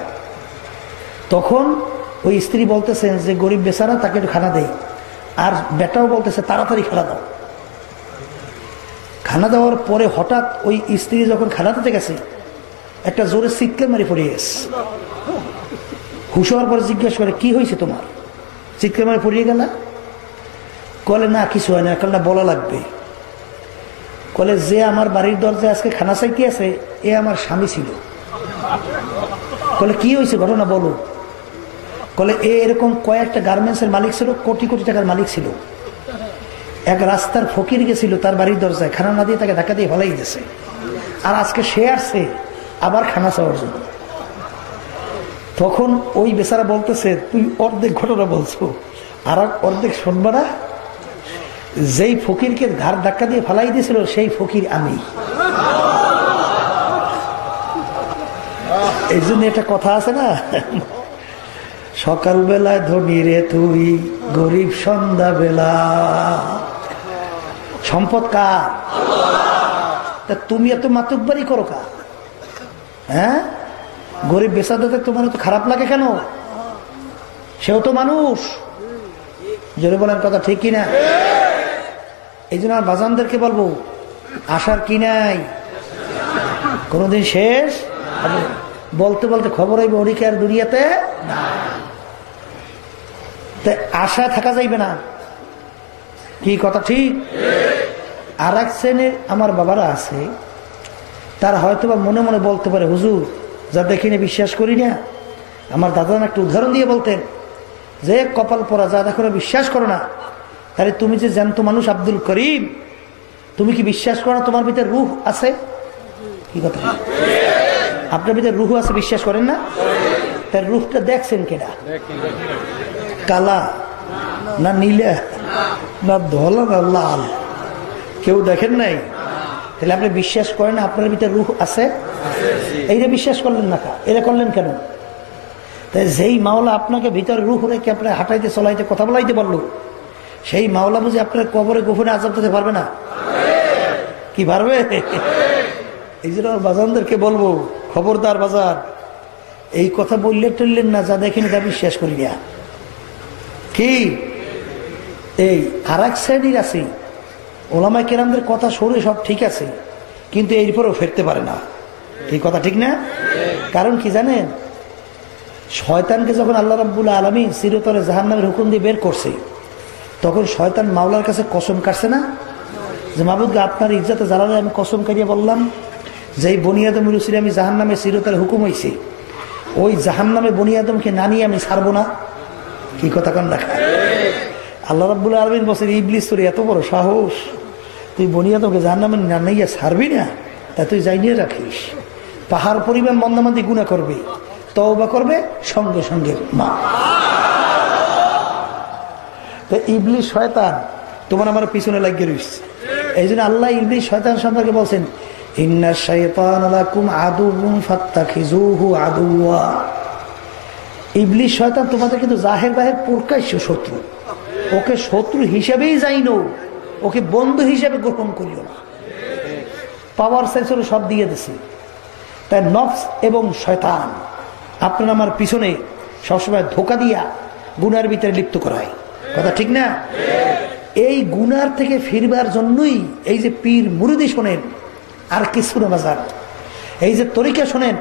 তখন ওই স্ত্রী বলতেছেন যে গরিব বেচারা, তাকে একটু খানা দেয়। আর বেটাও বলতেছে তাড়াতাড়ি খানা দাও। খানা দেওয়ার পরে হঠাৎ ওই স্ত্রী যখন খানা দিতে গেছে, একটা জোরে চিৎকার মারি পড়ে গেছে। হুশ হওয়ার পরে জিজ্ঞাসা করে, কি হয়েছে তোমার, চিৎকার মারি পড়িয়ে গেল? কলে না কিছু হয় না, কারণ বলা লাগবে। কলে যে আমার বাড়ির দরজায় আজকে খানা চাইতে আছে, এ আমার স্বামী ছিল। কলে কি হয়েছে, ঘটনা বলো। কলে এরকম কয়েকটা গার্মেন্টসের মালিক ছিল, কোটি কোটি টাকার মালিক ছিল। এক রাস্তার ফকির গেছিল তার বাড়ির দরজায়, খানা না দিয়ে তাকে ধাক্কা দিয়ে ফেলাই দিয়েছে। আর আজকে সে আসছে আবার খানা চাওয়ার জন্য। তখন ওই বেচারা বলতেছে, তুই অর্ধেক ঘটনা বলছো, আর অর্ধেক শুনবা না। যেই ফকিরকে ঘাড় ধাক্কা দিয়ে ফেলাই দিয়েছিল, সেই ফকির আমি। এই জন্য একটা কথা আছে না, সকালবেলায় ধনী রে তুই, গরিব সন্ধ্যা বেলা। সম্পদ কার? তা তুমি এত মাতুব্বারি করো কা? হ্যাঁ, গরিব বেচাদাতে তোমার তো খারাপ লাগে কেন? সেও তো মানুষ। জোরে বলার কথা ঠিক কিনা? এই জন্য আর বাজানদেরকে বলবো, আশার কি নাই, কোনদিন শেষ বলতে বলতে খবর হইব ওদিকে আর দুনিয়াতে না। আশা থাকা যাইবে না। কি কথা ঠিক? আর এক শ্রেণীর আমার বাবারা আছে, তারা হয়তো বা মনে মনে বলতে পারে, হুজুর যা দেখি না বিশ্বাস করি না। আমার দাদা একটা উদাহরণ দিয়ে বলতেন যে, কপাল পরা, যা দেখো না বিশ্বাস করো না। তাহলে তুমি যে জ্যান্ত মানুষ আব্দুল করিম, তুমি কি বিশ্বাস করো না তোমার ভিতরে রূহ আছে? কি কথা? আপনার ভিতরে রূহ আছে, বিশ্বাস করেন না? তার রূহটা দেখছেন কেনা? কালা না নীলা না ধলা না লাল, কেউ দেখেন নাই? তাহলে আপনি বিশ্বাস করেন না আপনার ভিতরে রূহ আছে? এইটা বিশ্বাস করলেন না, এটা করলেন কেন? তাই যেই মাওলা আপনাকে ভিতরে রূহ রেখে আপনার হাঁটাইতে চলাইতে কথা বলাইতে পারলো, সেই মাওলা বুঝে আপনার কবরে গোপনে আযাব দিতে পারবে না? কি পারবে? এই জন্য বাজানদেরকে বলবো, খবরদার বাজার, এই কথা বললে টললেন না, যা দেখেনি তা বিশ্বাস করি না। কি এই আর এক শ্রেণীর আছে, ওলামায়ে কেরামদের কথা শুনে সব ঠিক আছে, কিন্তু এরপরেও ফিরতে পারে না। এই কথা ঠিক না? কারণ কি জানেন, শয়তানকে যখন আল্লাহ রাব্বুল আলামিন চিরতরে জাহান্নামের হুকুম দিয়ে বের করছে, তখন শয়তান মাওলার কাছে কসম কাটছে না যে মাবুদ, আপনার ইজ্জতে জ্বালালে আমি কসম কাটিয়ে বললাম যে এই বনি আদমের উসিলে আমি জাহান্নামে চিরতরে হুকুম হয়েছে, ওই জাহান্নামে বনি আদমকে না নিয়ে আমি ছাড়বো না। কি কথা কান রাখা? আল্লাহ রাব্বুল আলামিন বলছেন, ইবলিস তোর এত বড় সাহস, তুই বনি আদমকে জাহান্নামে না নিয়ে ছাড়বি না? তা তুই যাই নিয়ে রাখিস। পাহাড় পরিমাণ মন্দামান্দি গুনাহ করবে, তওবা করবে, সঙ্গে সঙ্গে মা। তো ইবলিস শয়তান তোমার আমার পিছনে লাগিয়ে রয়েছে। এই জন্য আল্লাহ ইবলিস শয়তান সম্পর্কে বলছেন, ইন্না শাইতানা লাকুম আদুউন ফাত্তাখিজুহু আদুওয়া। ইবলিস শয়তান তোমাদের কিন্তু জাহের বাহের প্রকাশ্য শত্রু। ওকে শত্রু হিসেবেই যাইনো, ওকে বন্ধু হিসেবে গ্রহণ করিও না। পাওয়ার চাইছিল সব দিয়ে দিছে। তাই নফস এবং শয়তান আপনার আমার পিছনে সবসময় ধোকা দিয়া গুনার ভিতরে লিপ্ত করায়। কথা ঠিক না? এই গুনার থেকে ফিরবার জন্যই এই যে পীর মুরিদি শোনেন, আর কিছু না বাজার, এই যে তরিকা শোনেন,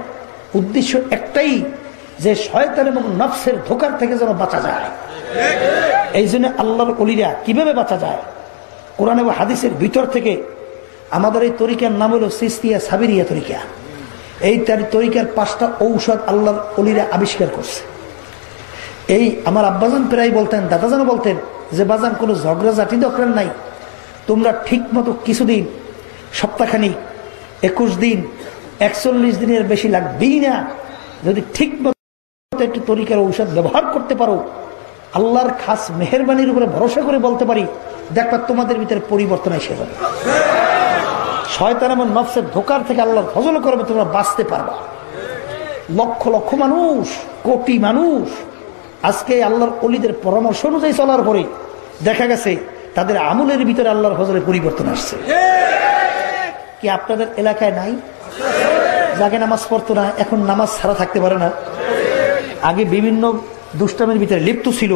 উদ্দেশ্য একটাই যে শয়তান এবং নফসের ধোকার থেকে যেন বাঁচা যায়। এই জন্য আল্লাহর ওলিরা কিভাবে বাঁচা যায়, কোরআন এবং হাদিসের ভিতর থেকে। আমাদের এই তরিকার নাম হলো সিস্তিয়া সাবিরিয়া তরিকা। এই তরিকার 5টা ঔষধ আল্লাহর ওলিরা আবিষ্কার করছে। এই আমার আব্বাজান প্রায় বলতেন, দাদাজানও বলতেন যে বাজান কোনো ঝগড়াঝাটি দরকার নাই, তোমরা ঠিক মতো কিছুদিন, সপ্তাহখানিক, 21 দিন, 41 দিনের বেশি লাগবেই না, যদি ঠিক মতো একটু তরিকার ঔষধ ব্যবহার করতে পারো, আল্লাহর খাস মেহেরবানির উপরে ভরসা করে বলতে পারি, দেখবা তোমাদের ভিতরে পরিবর্তন এসে যাবে। শয়তান এবং নফসের ধোকার থেকে আল্লাহর ফজল করবে, তোমরা বাঁচতে পারবা। লক্ষ লক্ষ মানুষ, কোটি মানুষ আজকে আল্লাহর ওলিদের পরামর্শ অনুযায়ী চলার পরে দেখা গেছে তাদের আমলের ভিতরে আল্লাহর ফজলে পরিবর্তন আসছে। কি আপনাদের এলাকায় নাই? যাকে নামাজ পড়তো না, এখন নামাজ ছাড়া থাকতে পারে না। আগে বিভিন্ন দুষ্টামির ভিতরে লিপ্ত ছিল,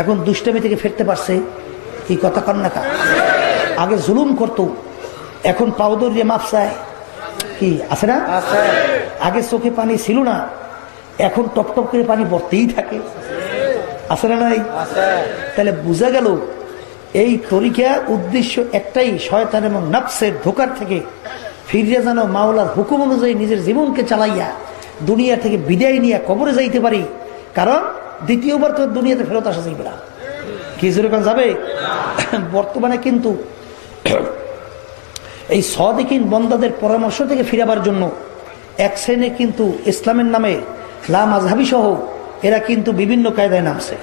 এখন দুষ্টামি থেকে ফিরতে পারছে। কি কথা কান্না কা? আগে জুলুম করত, এখন পাউদর দিয়ে মাপ চায়। কি আছে না? আগে চোখে পানি ছিল না, এখন টপ টপ করে পানি পড়তেই থাকে। আছে না নাই? তাহলে বোঝা গেল এই তরিকা উদ্দেশ্য একটাই, শয়তান এবং নফসের ধোকার থেকে ফিরে যেন মাওলার হুকুম অনুযায়ী নিজের জীবনকে চালাইয়া দুনিয়া থেকে বিদায় নিয়ে কবরে যাইতে পারি। কারণ দ্বিতীয়বার তো দুনিয়াতে ফেরত আসা যাইবে না। কি যেরকম যাবে? বর্তমানে কিন্তু এই সাদিকিন বান্দাদের পরামর্শ থেকে ফিরাবার জন্য এক শ্রেণী কিন্তু ইসলামের নামে লা মাযহাবী সহ এরা কিন্তু বিভিন্ন কায়দায় নামছে।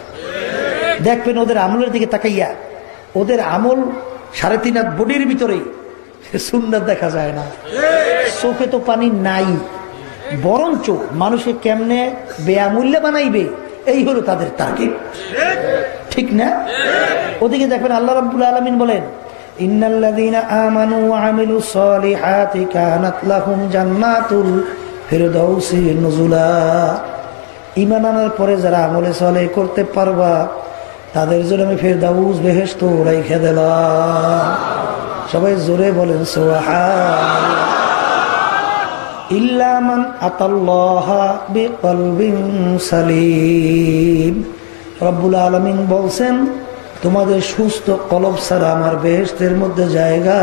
দেখবেন ওদের আমলের দিকে তাকাইয়া, ওদের আমল 3.5 হাত বডির ভিতরে সুন্নাত দেখা যায় না, চোখে তো পানি নাই, বরঞ্চ মানুষে কেমনে বেয়ামূল্যে বানাইবে এই হলো তাদের টার্গেট। ঠিক না? ওদিকে দেখবেন আল্লাহ রাব্বুল আলামিন বলেন, ইন্নাল্লাযীনা আমানু ওয়া আমিলুস সালিহাতি কানাত লাহুম জান্নাতুল ফিরদাউসি নুজুলা। ঈমান আনার পরে যারা আমলে সালেহ করতে পারবা, তাদের জন্য আমি ফিরদাউস বেহেশত রাইখা দিলাম। সবাই জোরে বলেন সুবহানাল্লাহ। ইল্লা মান আতাল্লাহা বিকলবিন সালিম। রব্বুল আলামিন বলছেন, তোমাদের সুস্থ কলব ছাড়া আমার বেহেশতের মধ্যে জায়গা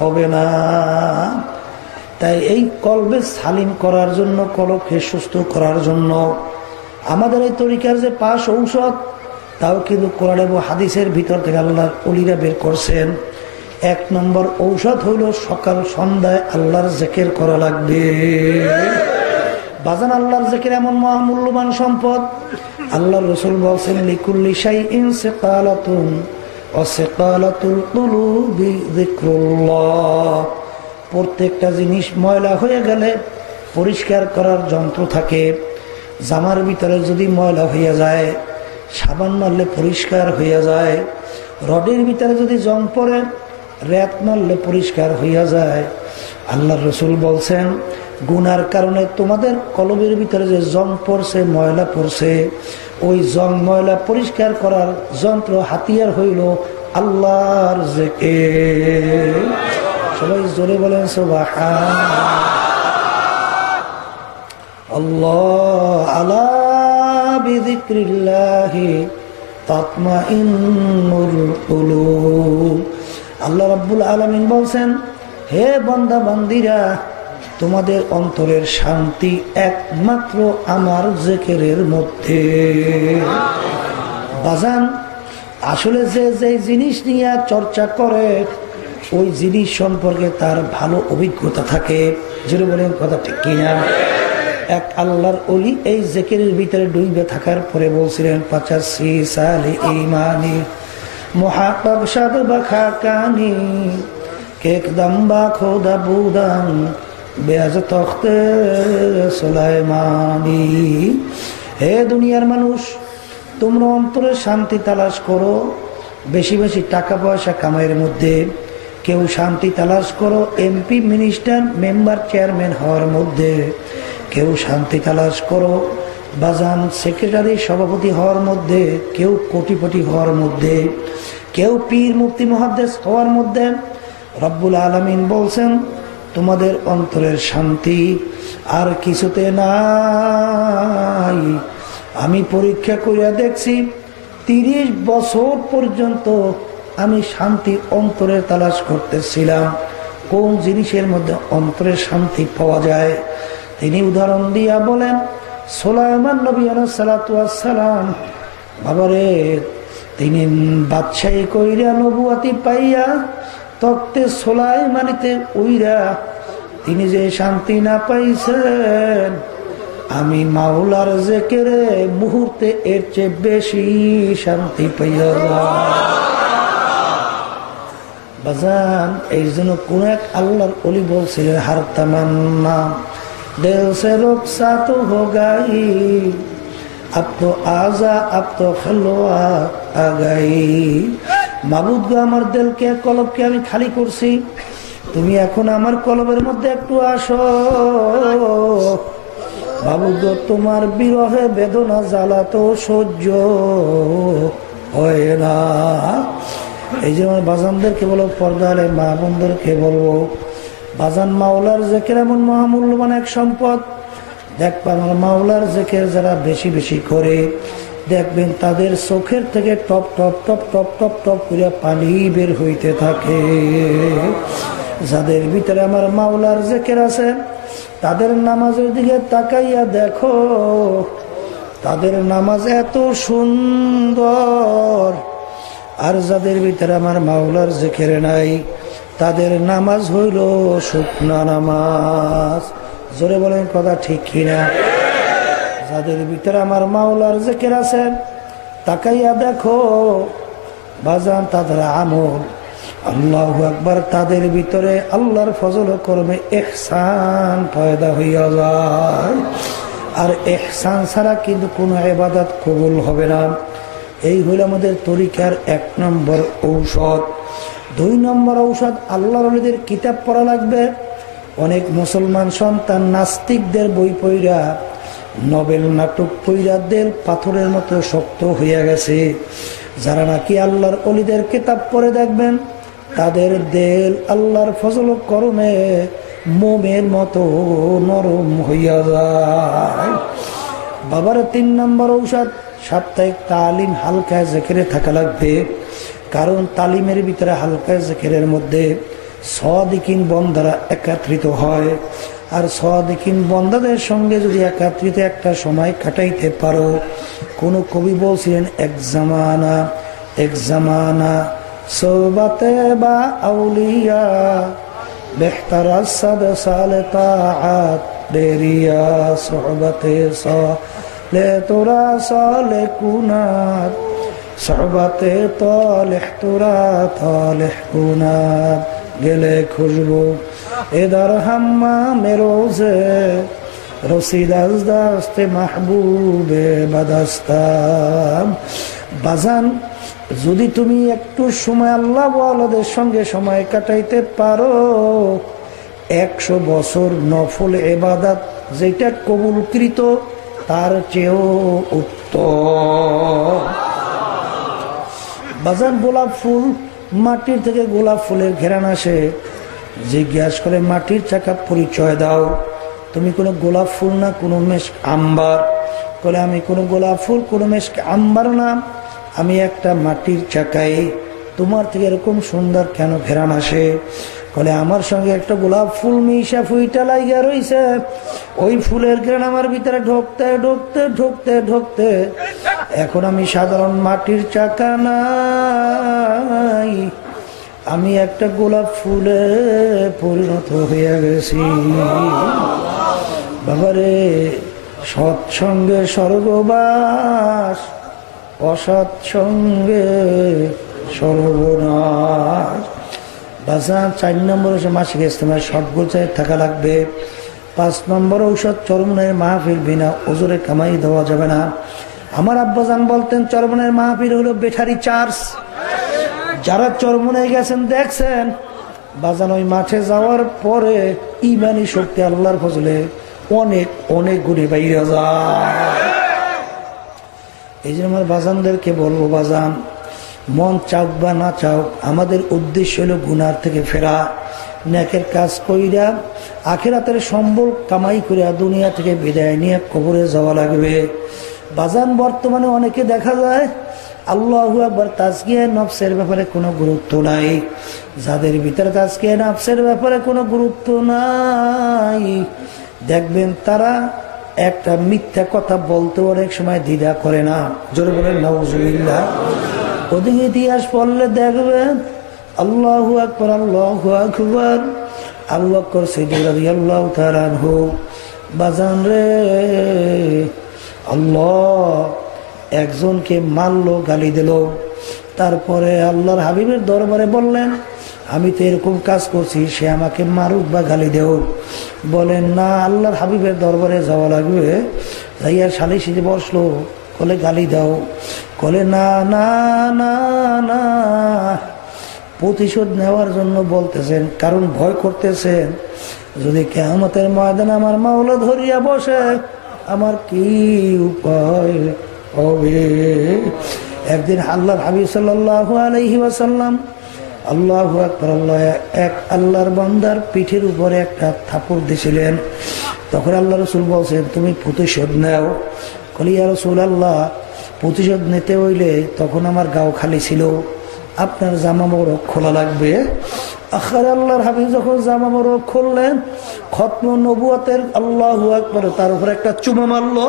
হবে না। তাই এই কলবে সালিম করার জন্য, কলবকে সুস্থ করার জন্য আমাদের এই তরিকার যে 5 ঔষধ, তাও কিন্তু কোরআন এবং হাদিসের ভিতর থেকে আল্লাহর ওলিরা বের করছেন। 1 নম্বর ঔষধ হইল সকাল সন্ধ্যায় আল্লাহর জিকির করা লাগবে। বাজান আল্লাহর জিকির এমন মহামূল্যবান সম্পদ। আল্লাহর রাসূল বলেছেন, লিকুল্লি শাইইন সিকালাতুন ওয়া সিকালাতুল কুলুবি যিকরুল্লাহ। প্রত্যেকটা জিনিস ময়লা হয়ে গেলে পরিষ্কার করার যন্ত্র থাকে। জামার ভিতরে যদি ময়লা হইয়া যায়, সাবান মারলে পরিষ্কার হইয়া যায়। রডের ভিতরে যদি জং পড়ে, রেত মারলে পরিষ্কার হইয়া যায়। আল্লাহর রাসূল বলছেন, গুনার কারণে তোমাদের কলবের ভিতরে যে জং পড়ছে, ময়লা পড়ছে, ওই জং ময়লা পরিষ্কার করার যন্ত্র হাতিয়ার হইল আল্লাহর জিকির। সবাই জোরে বলেন সুবহানাল্লাহ। আল্লাহ আলা বিযিকরিল্লাহি তাতমাইন্নুল কুলুব। আল্লাহ রাব্বুল আলামিন বলছেন, হে বান্দা বান্দিরা, তোমাদের অন্তরের শান্তি একমাত্র আমার জিকিরের মধ্যে। বাজান, আসলে যে যে জিনিস নিয়ে চর্চা করে ওই জিনিস সম্পর্কে তার ভালো অভিজ্ঞতা থাকে। যেটা বলেন কথা ঠিক কিনা? এক আল্লাহর ওলি এই জিকিরের ভিতরে ডুবে থাকার পরে বলছিলেন, 85 সালে ইমানি মুহাক্কাক শাদ বাখাকানি কেক দাম্বা খোদা বুদান বেয়াজ তখতে সুলাইমানি। হে দুনিয়ার মানুষ, তোমরা অন্তরে শান্তি তালাশ করো বেশি বেশি টাকা পয়সা কামাইয়ের মধ্যে। কেউ শান্তি তালাশ করো এমপি মিনিস্টার মেম্বার চেয়ারম্যান হওয়ার মধ্যে। কেউ শান্তি তালাশ করো বাজান সেক্রেটারি সভাপতি হওয়ার মধ্যে। কেউ কোটিপতি হওয়ার মধ্যে। কেউ পীর মুফতি মুহাদ্দিস হওয়ার মধ্যে। রব্বুল আলামিন বলছেন, তোমাদের অন্তরের শান্তি আর কিছুতে নাই। আমি পরীক্ষা করিয়া দেখছি 30 বছর পর্যন্ত আমি শান্তি অন্তরের তালাশ করতেছিলাম, কোন জিনিসের মধ্যে অন্তরের শান্তি পাওয়া যায়। তিনি উদাহরণ দিয়া বলেন, সুলাইমান নবী আলাইহিস সালাতু ওয়াস সালাম, বাবারে, তিনি বাদশাহী কইরা নবুয়াতি পাইয়া তখতে সুলাইমানিতে উইরা তিনি যে শান্তি না পাইছেন, আমি মাওলার জিকিরে মুহূর্তে এর চেয়ে বেশি শান্তি পাইয়া বাজান। এই জন্য কোন এক আল্লাহর ওলি বলছিলেন, হার তামান্না দিল সে রুখসা তো হো গাই, আব তো আজা আব তো খলওয়া আ গাই। মাবুদ গো, আমার দিলকে কলবকে আমি খালি করছি, তুমি এখন আমার কলবের মধ্যে একটু আসো। মাবুদ গো, তোমার বিরহে বেদনা জ্বালা তো সহ্য হয় না। এই যে আমার বাজানদেরকে বলো, পর্দালে মা বোনদেরকে বলবো, বাজান মাওলার জিকির এমন মহামূল্যবান এক সম্পদ। দেখবা আমার মাওলার জিকির যারা বেশি বেশি করে, দেখবেন তাদের চোখের থেকে top top top top top top করে পানি বের হইতে থাকে। যাদের ভিতরে আমার মাওলার জিকির আছে তাদের নামাজের দিকে তাকাইয়া দেখো, তাদের নামাজ এত সুন্দর। আর যাদের ভিতরে আমার মাওলার জিকির নাই তাদের নামাজ হইল শুকনা নামাজ। জোরে বলেন কথা ঠিক কিনা? যাদের ভিতরে আমার মাওলার জিকির আছে তাকাইয়া দেখো বাজান, তাদের আমল আল্লাহু আকবার, তাদের ভিতরে আল্লাহর ফজল করবে ইহসান পয়দা হইয়া যায়। আর ইহসান ছাড়া কিন্তু কোনো ইবাদত কবুল হবে না। এই হইল আমাদের তরিকার 1 নম্বর ঔষধ। 2 নম্বর ঔষধ, আল্লাহর ওলিদের কিতাব পড়া লাগবে। অনেক মুসলমান সন্তান নাস্তিকদের বই পড়া, নবেল নাটক পড়া দেল পাথরের মতো শক্ত হইয়া গেছে। যারা নাকি আল্লাহর ওলিদের কিতাব পড়ে দেখবেন তাদের দেল আল্লাহর ফজল করমে মোমের মতো নরম হইয়া যায়। বাবার 3 নম্বর ঔষধ, সাপ্তাহিক তালিম হালকা জিকিরে থাকা লাগবে। কারণ তালিমের ভিতরে হালকা জিকিরের মধ্যে সাদিকিন বন্দারা একত্রিত হয়। আর সাদিকিন বন্দাদের সঙ্গে যদি একত্রিত একটা সময় কাটাইতে পারো, কোন কবি বলছিলেন, এক জামানা সোহবতে বা আউলিয়া বেহতর সদ সালে তাআত দেরিয়া সোহবতে সালে তোরা সালে কুনাত সোহবতে তালেহ তোরা তালেহ কুনাত গেলে খুশবু এদার হাম্মা মেরোজে রসিদাস দাস্তে মাহবুবে বাদাস্তাম। বাজান, যদি তুমি একটু সময় আল্লাহ ওয়ালাদের সঙ্গে সময় কাটাইতে পারো, 100 বছর নফল ইবাদত যেটা কবুলকৃত তার চেয়েও উত্তম। বাজান, গোলাপ ফুল, মাটির থেকে গোলাপ ফুলের ঘেরান আসে, জিজ্ঞাসা করে মাটির চাকা পরিচয় দাও, তুমি কোনো গোলাপ ফুল না কোনো মেশক আম্বার? বলে আমি কোনো গোলাপ ফুল কোনো মেশক আম্বার না, আমি একটা মাটির চাকাই। তোমার থেকে এরকম সুন্দর কেন ঘেরান আসে? বলে আমার সঙ্গে একটা গোলাপ ফুল মিশা ফুইটা লাইগা রইছে, ওই ফুলের ঘ্রাণ আমার ভিতরে ঢুকতে ঢুকতে ঢুকতে ঢুকতে এখন আমি সাধারণ মাটির চাকা নাই, আমি একটা গোলাপ ফুলে পরিণত হয়ে গেছি। বাবারে, সৎসঙ্গে স্বর্গবাস, অসৎসঙ্গে সর্বনাশ। বাজার 4 নম্বর হচ্ছে মাসিক ইজতেমায় সদ্গোছায় থাকা লাগবে। 5 নম্বর ঔষধ চরমনের মাহফিল বিনা ওজোরে কামাই দেওয়া যাবে না। আমার আব্বাজান বলতেন চরমনের মাহফিল হলো ব্যাটারি চার্জ। যারা চরমনে গেছেন দেখছেন বাজান, ওই মাঠে যাওয়ার পরে ইমানি শক্তি আল্লাহর ফজলে অনেক অনেক গুণে বাইরে যায়। এই জন্য আমার বাজানদেরকে বলবো, বাজান মন চাও বা না চাও, আমাদের উদ্দেশ্য হলো গুনার থেকে ফেরা, নেকের কাজ কইরা আখিরাতের সম্বল কামাই করিয়া দুনিয়া থেকে বিদায় নিয়ে কবরে যাওয়া লাগবে। বাজান বর্তমানে অনেকে দেখা যায় আল্লাহু আকবার তাজকিয়া নফসের ব্যাপারে কোনো গুরুত্ব নাই। যাদের ভিতরে তাজকিয়া নফসের ব্যাপারে কোনো গুরুত্ব নাই, দেখবেন তারা একটা মিথ্যা কথা বলতে অনেক সময় দ্বিধা করে না। জোরে বলেন নাউজুবিল্লাহ। ওদিকে ইতিহাস পড়লে দেখবেন আল্লাহু আকবার আল্লাহু আকবার, আবু বকর সিদ্দিক রাদিয়াল্লাহু তাআলা আনহু বাজান রে, আল্লাহ একজনকে মারলো, গালি দিল, তারপরে আল্লাহর হাবিবের দরবারে বললেন আমি তো এরকম কাজ করছি, সে আমাকে মারুক বা গালি দেও। বলেন না, আল্লাহর হাবিবের দরবারে যাওয়া লাগবে। যাইয়া সালিশে বসলো, বলে গালি দাও। বলে না না না না, প্রতিশোধ নেওয়ার জন্য বলতেছেন, কারণ ভয় করতেছেন যদি কিয়ামতের ময়দানে আমার মাওলা ধরিয়া বসে আমার কি উপায় হবে। একদিন আল্লাহর হাবিব সাল্লাল্লাহু আলাইহি ওয়াসাল্লাম আল্লাহু আকবার এক আল্লাহর বান্দার পিঠের উপরে একটা থাপড় দিয়েছিলেন। তখন আল্লাহ রাসূল বলছেন তুমি প্রতিশোধ নাও। বলি ইয়া রাসূলুল্লাহ, প্রতিশোধ নিতে হইলে তখন আমার গাও খালি ছিল, আপনার জামা মোবারক খোলা লাগবে। আখির আল্লাহর হাবিব যখন জামা মোবারক খুললেন, খতম নবুয়তের আল্লাহু আকবার তার উপরে একটা চুমা মারলো।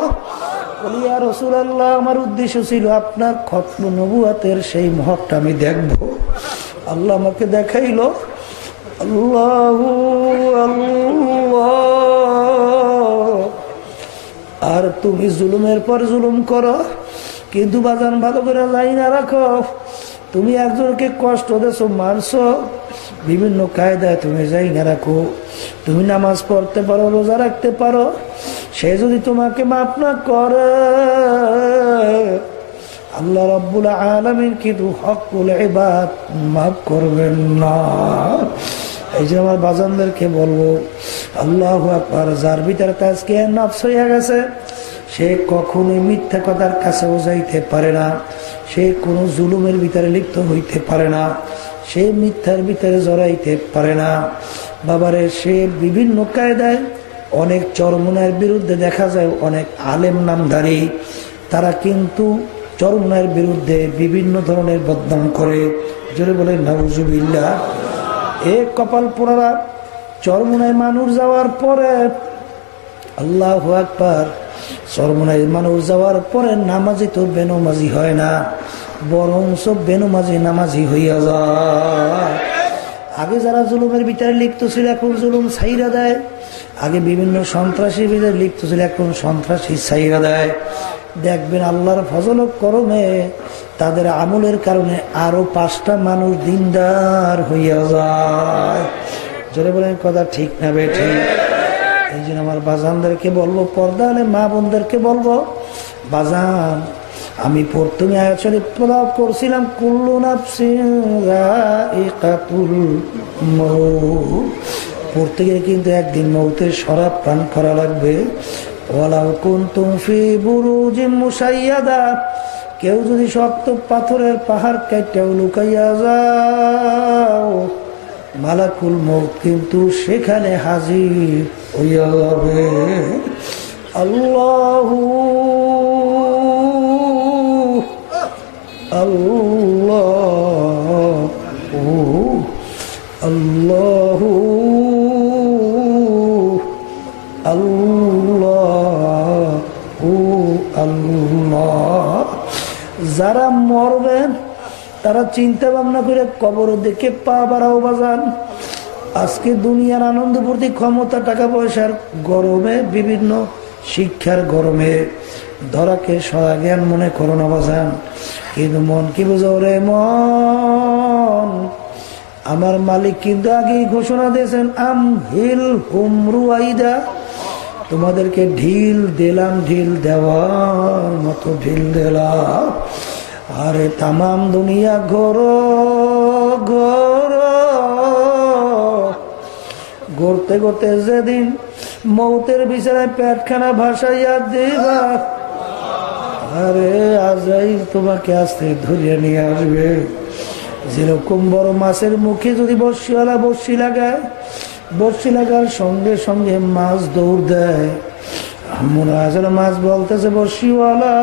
বলি ইয়া রাসূলুল্লাহ, আমার উদ্দেশ্য ছিল আপনার খতম নবুয়তের সেই মহকটা আমি দেখব। আল্লাহ আমাকে দেখাইলো, আল্লাহু আল্লাহ, আর তুমি জুলুমের পর জুলুম করো। কিন্তু বাজান ভালো করে যাই না রাখো, তুমি একজনকে কষ্ট দেছো, মারছো, বিভিন্ন কায়দায় তুমি যাই না রাখো। তুমি নামাজ পড়তে পারো, রোজা রাখতে পারো, সে যদি তোমাকে মাফ না করে, আল্লাহ রাব্বুল আলামিন কিন্তু হকুল ইবাদ মাফ করবেন না। এই যে আমার বাজানদেরকে বলবো, আল্লাহু আকবার, যার ভিতরে তাজকিয়া নফস হয়ে গেছে সে কখনোই মিথ্যা কথার কাছেও যাইতে পারে না, সে কোনো জুলুমের ভিতরে লিপ্ত হইতে পারে না, সে মিথ্যার ভিতরে জড়াইতে পারে না। বাবারে, সে বিভিন্ন কায়দায় অনেক চরমনায়ের বিরুদ্ধে দেখা যায় অনেক আলেম নামধারী, তারা কিন্তু চরমনায়ের বিরুদ্ধে বিভিন্ন ধরনের বদনাম করে। জোরে বলে নাউজুবিল্লাহ। এ কপাল পোড়ারা, চরমনায় মানুষ যাওয়ার পরে আল্লাহু আকবার, চরমনায় মানুষ যাওয়ার পরে নামাজি তো বেনমাজি হয় না, বরং সব বেনমাজি নামাজি হইয়া যায়। আগে যারা জুলুমের ভিতরে লিপ্ত ছিল এখন জুলুম ছাইরা দেয়, আগে বিভিন্ন সন্ত্রাসীর ভিতরে লিপ্ত ছিল এখন সন্ত্রাসী ছাইরা দেয়। দেখবেন আল্লাহর ফজল ও করমে তাদের আমলের কারণে আরো 5টা মানুষ দিনদার হইয়া যায়। জোরে বলেন কথা ঠিক না বেঠি? এই জন্য আমার বাজানদেরকে বলবো, পর্দা আলে মা বোনদেরকে বলবো, বাজান আমি প্রথমে আয়াত শরীফ তেলাওয়াত করছিলাম, কুল্লু নাফসিন যায়িকাতুল মউত, পড়তে গিয়ে কিন্তু একদিন মৌতের শরাব পান করা লাগবে। ওয়ালাউ কুনতুম ফি বুরুজিম মুশাইয়াদা, কেউ যদি শক্ত পাথরের পাহাড় কাইটাও লুকাইয়া যাও, মালাকুল মউত কিন্তু সেখানে হাজির হইয়া যাবে। আল্লাহু আল্লাহু আল্লাহু আল্লাহু আল্লাহ। যারা মরবেন তারা চিন্তা ভাবনা করে কবর দেখে পা বাড়াও বাজান। আজকে দুনিয়ার আনন্দ প্রতি ক্ষমতা, টাকা পয়সার গরমে, বিভিন্ন শিক্ষার গরমে ধরাকে সয়া জ্ঞান মনে করো না বাজান। কিন্তু মন কি বুঝো রে মন, আমার মালিক কিন্তু আগেই ঘোষণা দিয়েছেন আমহিল হুমরুয়াইদা, তোমাদেরকে ঢিল দিলাম, ঢিল দেওয়ার মতো ঢিল দিলাম। আরে তামাম দুনিয়া ঘোরো ঘোরো, ঘুরতে ঘুরতে যেদিন মৌতের বিছানায় পেটখানা ভাসাইয়া দিবা, আরে আজরাইল তোমাকে আস্তে ধরিয়া নিয়ে আসবে। যেরকম বড় মাছের মুখে যদি বর্ষিওয়ালা বর্ষি লাগায়, বর্ষি লাগার সঙ্গে সঙ্গে মাছ দৌড় দেয়, মনে হয় যেন মাছ বলতেছে বর্ষিওয়ালা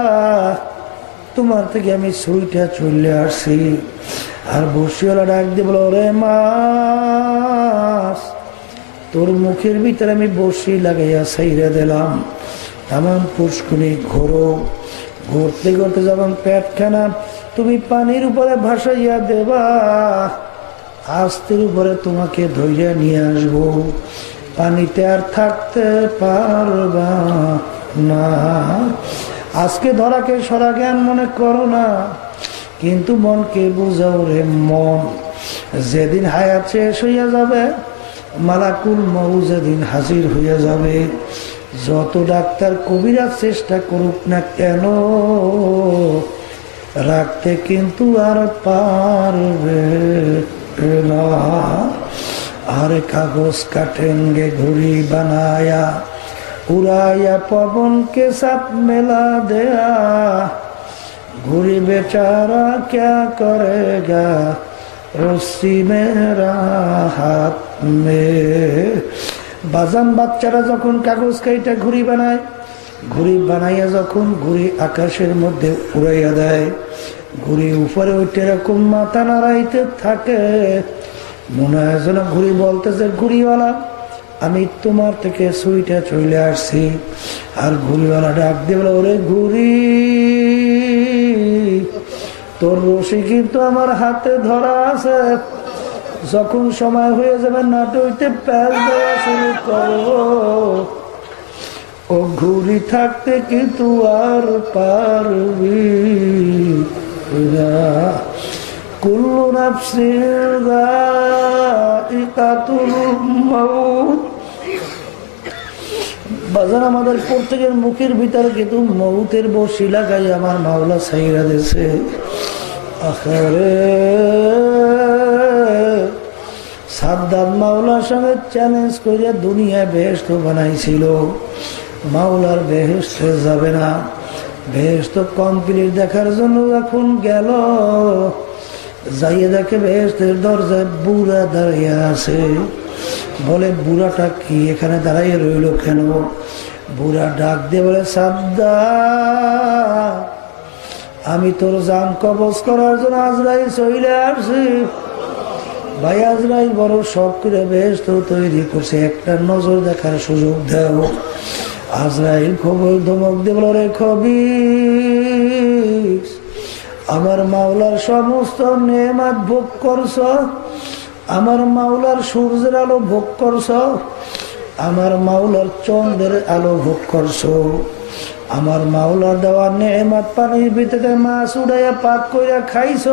তোমার থেকে আমি সুইটা চলে আসছি। আর বর্ষিওয়ালা ডাক দিয়ে বলো, রে মাছ তোর মুখের ভিতরে আমি বর্ষি লাগাইয়া ছাইরা দিলাম। এমন পুষ্কুনি ঘোরো, ঘুরতে ঘুরতে যখন পেটখানা তুমি পানির উপরে ভাসাইয়া দেবা, আস্তের উপরে তোমাকে ধৈর্য নিয়ে আসবো, পানিতে আর থাকতে পারবা না। আজকে ধরাকে সরা জ্ঞান মনে করো না, কিন্তু মনকে বুঝাও রে মন, যেদিন হায়াত শেষ হইয়া যাবে, মালাকুল মউত যেদিন হাজির হইয়া যাবে, যত ডাক্তার কবিরাজ চেষ্টা করুক না কেন, রাখতে কিন্তু আর পারবে না। আর কাগজ কাটেंगे ঘুড়ি বানায়া, उड़ाया पवन के साथ मिला दिया, घुड़ी बेचारा क्या करेगा रस्सी मेरा हाथ में। বাজান বাচ্চারা যখন কাগজ কাইটা ঘুড়ি বানায়, ঘুড়ি বানাইয়া যখন ঘুড়ি আকাশের মধ্যে উড়াইয়া দেয়, ঘুড়ি উপরে উঠে এরকম মাথা নাড়াইতে থাকে, মনে হয় যেন ঘুড়ি বলতেছে ঘুড়িওয়ালা আমি তোমার থেকে সুইটা চলে আসছি। আর ঘুড়িওয়ালা ডাক দিয়ে বলে, ওরে ঘুড়ি তোর রশি কিন্তু আমার হাতে ধরা আছে, যখন সময় হয়ে যাবে নাটুইতে প্যাচ দেওয়া শুরু করো, ও ঘুড়ি থাকতে কিন্তু আর পারবি না। কুল্লু নাফসিন যায়িকাতুল মাউত। বাজান আমাদের প্রত্যেকের মুখের ভিতরে কিন্তু মৌতের বসি লাগাই আমার মাওলা ছাইরা দিয়েছে। আখেরে সাদ্দাত মাওলার সঙ্গে চ্যালেঞ্জ করিয়া দুনিয়া বেহেশত বানাইছিল, মাওলার বেহেশতে যাবে না। বেহেশত কমপ্লিট দেখার জন্য যখন গেল, যাইয়ে দেখে বেহেশতের দরজায় বুড়া দাঁড়িয়ে আছে। বলে বুড়াটা কি এখানে দাঁড়াইয়ে রইল কেন? বুড়া ডাক দিয়ে বলে, সাদ্দাত আমি তোর জান কবজ করার জন্য আজরাইল চলে আসছি। ভাই আজরাইল বড় শখ করে বেহেশত তৈরি করছে, একটা নজর দেখার সুযোগ দাও। আজরাইল খবর ধমক দিয়ে বলো, রে খবিস আমার মাওলার সমস্ত নেয়ামত ভোগ করছ, আমার মাওলার সূর্যের আলো ভোগ করছ, আমার মাওলার চন্দ্রের আলো ভোগ করছ, আমার মাওলার দেওয়া নেয়ামত পানির ভিতরে মাছ উড়াইয়া পাক কইরা খাইছ,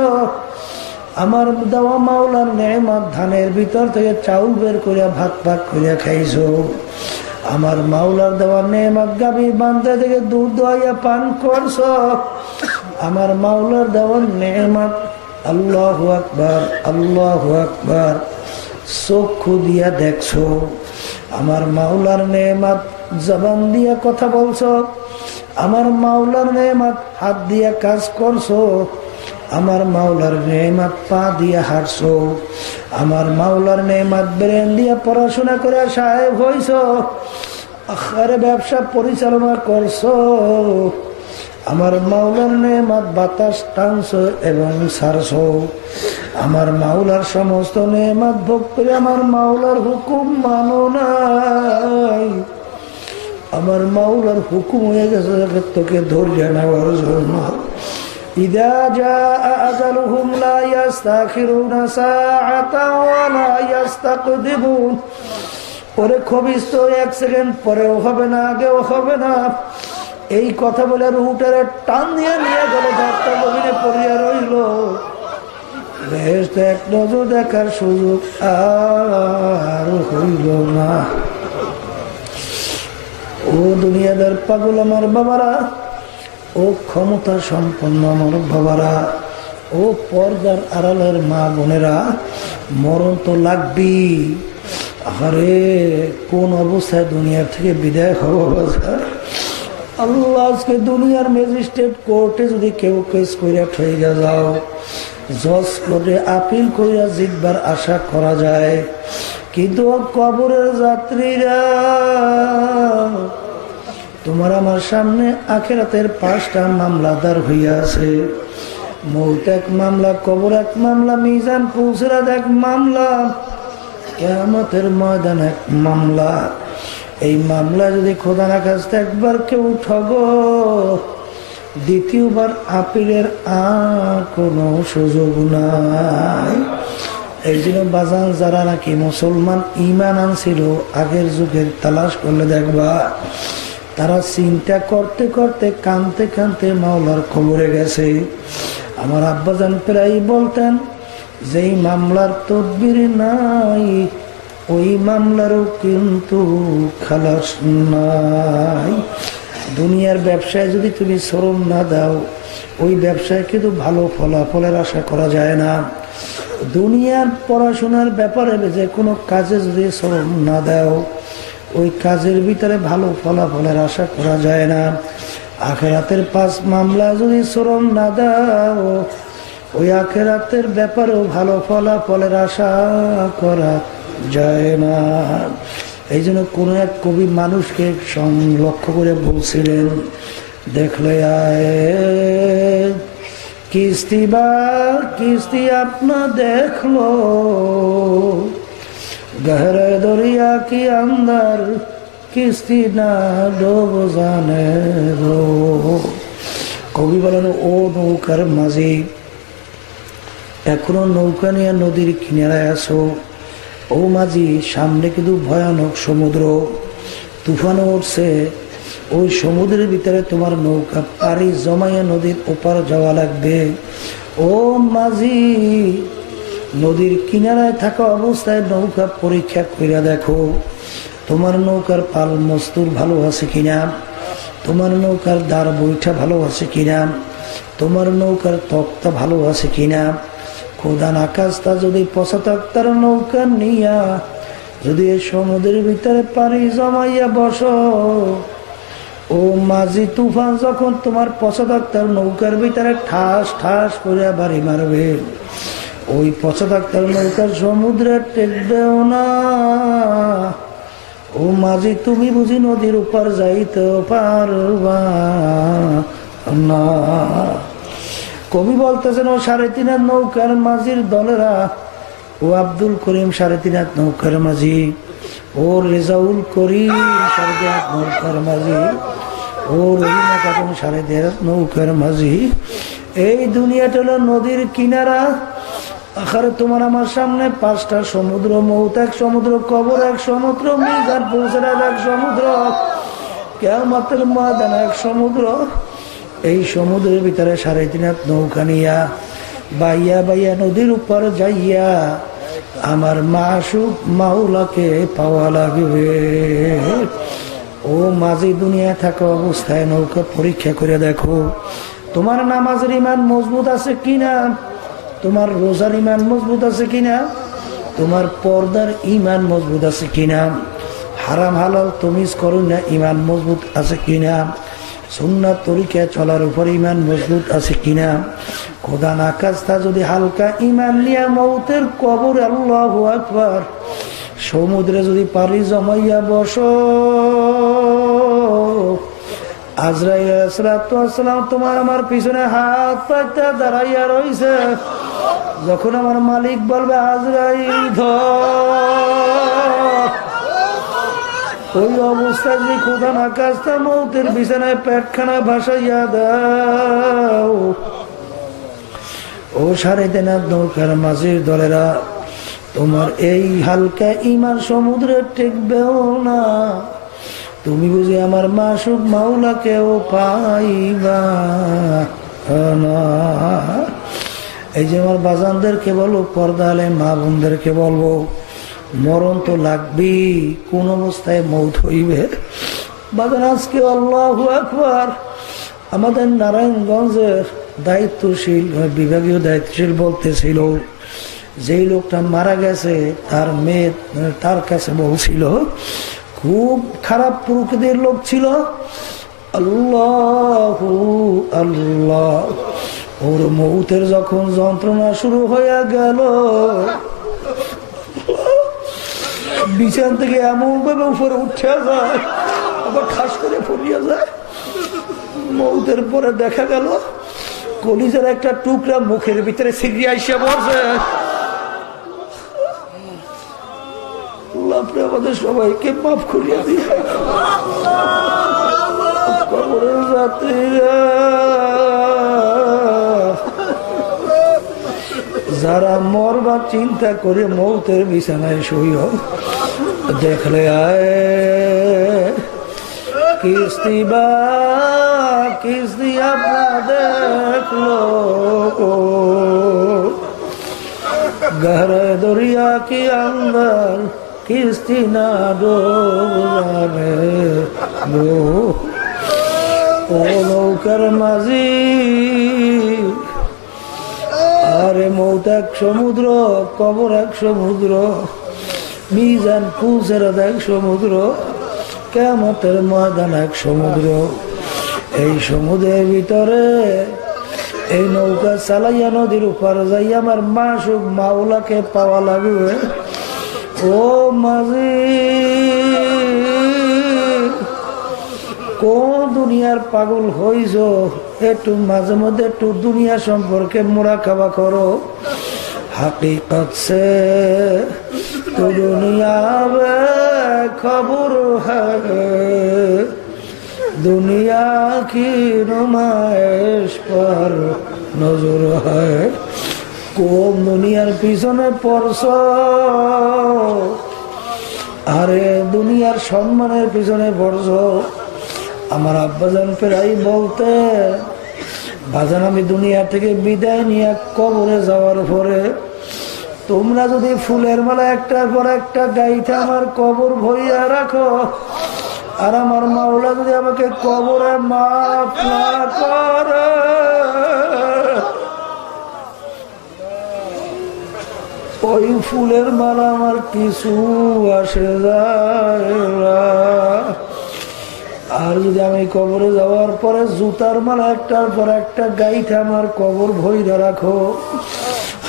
আমার দেওয়া মাওলার নেয়ামত ধানের ভিতর থেকে চাউল বের করিয়া ভাত পাক করিয়া খাইছ, আমার মাওলার দেওয়া নেয়ামত গাভী বান্ধা থেকে দুধ দোয়াইয়া পান করছ, আমার মাওলার দেওয়া নেয়ামত আল্লাহু আকবার আল্লাহু আকবার চক্ষু দিয়া দেখছো, আমার মাওলার নেয়ামত জবান দিয়া কথা বলছো, আমার মাওলার নেয়ামত হাত দিয়া কাজ করছো, আমার মাওলার নেয়ামত পা দিয়া হাঁটছো, আমার মাওলার নেয়ামত ব্রেন দিয়া পড়াশোনা করে সাহেব হইছো, আরে ব্যবসা পরিচালনা করছো, আমার মাওলার নেয়ামত বাতাস টানছো এবং ছাড়ছো, আমার মাওলার সমস্ত নেয়ামত ভোগ করে আমার মাওলার হুকুম মানো নাই, আমার মাওলার হুকুম হয়ে গেছে তোকে ধরিয়ে নেওয়ার জন্য। ইদা জাআ আজালুহুম লা ইস্তাখিরুনা সাআতান ওয়া লা ইস্তাকদিমুন। ওরে খবিস তো এক সেকেন্ড পরেও হবে না, আগেও হবে না। এই কথা বলে রুহুটারে টান দিয়ে নিয়ে গেল, ধাক্কা গভীরে পড়িয়া রইল। বেহেশতে এক নজর দেখার সুযোগ আর হইল না। ও দুনিয়াদার পাগল আমার বাবারা, ও ক্ষমতা সম্পন্ন আমার বাবারা, ও পর্দার আড়ালের মা বোনেরা, মরণ তো লাগবি। আরে কোন অবস্থায় দুনিয়ার থেকে বিদায় হবো? আল্লাহ আজকে দুনিয়ার ম্যাজিস্ট্রেট কোর্টে যদি কেউ কেস কইরা ঠয়ে যাও, জজ কোর্টে আপিল কইরা জিতবার আশা করা যায়, কিন্তু কবরের যাত্রীরা তোমার আমার সামনে আখিরাতের 5টা মামলাদার হইয়া আছে। মৌত এক মামলা, কবর এক মামলা, মিজান পুলসিরাত এক মামলা, কিয়ামতের ময়দান এক মামলা। এই মামলা যদি খোদা না কাছে একবার কেউ ঠগো, দ্বিতীয়বার আপিলের আর কোনো সুযোগ নাই। এই জন্য বাজান যারা নাকি মুসলমান ইমান আনছিল আগের যুগের, তালাশ করলে দেখবা তারা চিন্তা করতে করতে কানতে কানতে মাওলার কবরে গেছে। আমার আব্বাজান প্রায় বলতেন, যেই মামলার তদবির নাই ওই মামলারও কিন্তু খালাস নাই। দুনিয়ার ব্যবসায় যদি তুমি শ্রম না দাও, ওই ব্যবসায় কিন্তু ভালো ফলাফলের আশা করা যায় না। দুনিয়ার পড়াশোনার ব্যাপারে যে কোনো কাজে যদি শ্রম না দাও, ওই কাজের ভিতরে ভালো ফলাফলের আশা করা যায় না। আখেরাতের 5 মামলা যদি শ্রম না দাও, ওই আখেরাতের ব্যাপারেও ভালো ফলাফলের আশা করা যায় না। এই জন্য কোন এক কবি মানুষকে লক্ষ্য করে বলছিলেন, দেখলে আয় কিস্তি বা কিস্তি আপনা দেখলো, গহরে দরিয়া কি अंदर কিস্তি না ডোব জানে রো। কবি বলেন, ও নৌকার মাঝি, এখনো নৌকা নিয়ে নদীর কিনারায় আছো। ও মাঝি, সামনে কিন্তু ভয়ানক সমুদ্র, তুফান উঠছে। ওই সমুদ্রের ভিতরে তোমার নৌকা পাড়ি জমাইয়া নদীর ওপার যাওয়া লাগবে। ও মাঝি, নদীর কিনারায় থাকা অবস্থায় নৌকা পরীক্ষা করে দেখো, তোমার নৌকার পাল মস্তুর ভালো আছে কিনা, তোমার নৌকার দাঁড় বইটা ভালো আছে কিনা, তোমার নৌকার তক্তা ভালো আছে কিনা। খোদান আকাশটা যদি 75টার নৌকা নিয়া যদি সমুদ্রের ভিতরে পাড়ি জমাইয়া বসো, ও মাঝি, তুফান যখন তোমার 75টার নৌকার ভিতরে ঠাস ঠাস করে বাড়ি মারবে, ওই 75টার নৌকার সমুদ্রে টেকবেও না। ও মাঝি, তুমি বুঝি নদীর উপর যাইতে পারবা না। কবি বলতেছেন, ও 3.5 হাত নৌকার মাঝির দলেরা, ও আব্দুল করিম 3.5 হাত নৌকার মাঝি, ও রেজাউল করিম 2.5 হাত নৌকার মাঝি, ও রহিমা খাতুন 2.5 হাত নৌকার মাঝি। এই দুনিয়াটা হলো নদীর কিনারা। আখারে তোমার আমার সামনে 5টা সমুদ্র, মৌত এক সমুদ্র, কবর এক সমুদ্র, মিজান পুলসিরাত এক সমুদ্র, কিয়ামতের ময়দান এক সমুদ্র। এই সমুদ্রের ভিতরে 3.5 হাত নৌকা নিয়া বাইয়া বাইয়া নদীর উপর যাইয়া আমার মাসুক মাওলাকে পাওয়া লাগবে। ও মাঝি, দুনিয়া থাকা অবস্থায় নৌকা পরীক্ষা করে দেখো, তোমার নামাজের ইমান মজবুত আছে কিনা, তোমার রোজার ইমান মজবুত আছে কিনা, তোমার পর্দার ইমান মজবুত আছে কিনা, হারাম হালাল তমিজ করো না ইমান মজবুত আছে কিনা, সুন্নাত তরিকায় চলার উপর ইমান মজবুত আছে কিনা। খোদা না খাস্তা যদি হালকা ইমান নিয়ে মৌতের কবর, আল্লাহু আকবার, সমুদ্রে যদি পারি জমাইয়া বসো, আজরাইল আলাইহিস সালাম তোমার আমার পিছনে হাত পাইতে দাঁড়াইয়া রইছে। যখন আমার মালিক বলবে আজরাইল ধর, ওই অবস্থায় যদি খোদা না খাস্তা মৌতের বিছানায় পেটখানা ভাসাইয়া দাও, ও সাড়ে দেনার নৌকার মাঝির দলেরা, তোমার এই হালকা ইমান সমুদ্রে টেকবেও না। তুমি বুঝি আমার মাসুক মাওলাকেও পাইবা না। এই যে আমার বাজানদেরকে বলবো, পর্দা আলে মা বোনদেরকে বলবো, মরণ তো লাগবি, কোন অবস্থায় মৌত হইবে। বাজান আজকে আল্লাহু আকবার, আমাদের নারায়ণগঞ্জের দায়িত্বশীল বিভাগীয় দায়িত্বশীল বলতেছিল, যেই লোকটা মারা গেছে তার মেয়ে তার কাছে বলছিল, খুব খারাপ প্রকৃতির লোক ছিল, আল্লাহ আল্লাহ, ওর মৌতের যখন যন্ত্রণা শুরু হয়ে গেল, বিছান থেকে এমন ভাবে উপরে উঠে যায়, আবার ঠাস করে পড়িয়া যায়। মৌতের পরে দেখা গেল কলিজার একটা টুকরা মুখের ভিতরে ছিগড়িয়ে আইসা পড়ছে। আপনি আমাদের সবাইকে মাফ করিয়া দিয়ে কবরের যাত্রীরা, যারা মরবার চিন্তা করে মৌতের বিছানায় শুইও, দেখলে আয় কিস্তি বা কিস্তি আপনার দেখলো, গহরে দরিয়া কি अंदर কিস্তি না ডোবে, ও নৌকার মাঝি, আরে মৌত এক সমুদ্র, কবর এক সমুদ্র, মিজান পুলসেরাত এক সমুদ্র, কিয়ামতের ময়দান এক সমুদ্র। এই সমুদ্রের ভিতরে এই নৌকা চালাইয়া নদীর উপর যাই আমার মাসুক মাওলাকে পাওয়া লাগবে। ও মাঝি, কোন দুনিয়ার পাগল হইছ, একটু মাঝে মধ্যে একটু দুনিয়া সম্পর্কে মুরাকাবা করো। হাকিকত সে তো দুনিয়া মে খবর হ্যায়, দুনিয়া কি নুমাইশ পর নজর হ্যায়। কোন দুনিয়ার পিছনে পড়ছ, আরে দুনিয়ার সম্মানের পিছনে পড়ছ। আমার আব্বাজান প্রায় বলতে, বাজান আমি দুনিয়া থেকে বিদায় নিয়ে কবরে যাওয়ার পরে তোমরা যদি ফুলের মালা একটার পর একটা গাইতে আমার কবর ভরিয়া রাখো, আর আমার মাওলা যদি আমাকে কবরে মাফ না করে, ওই ফুলের মালা আমার কিছু আসে যায় না। আর যদি আমি কবরে যাওয়ার পরে জুতার মালা একটার পর একটা গাইতে আমার কবর ভইরা রাখো,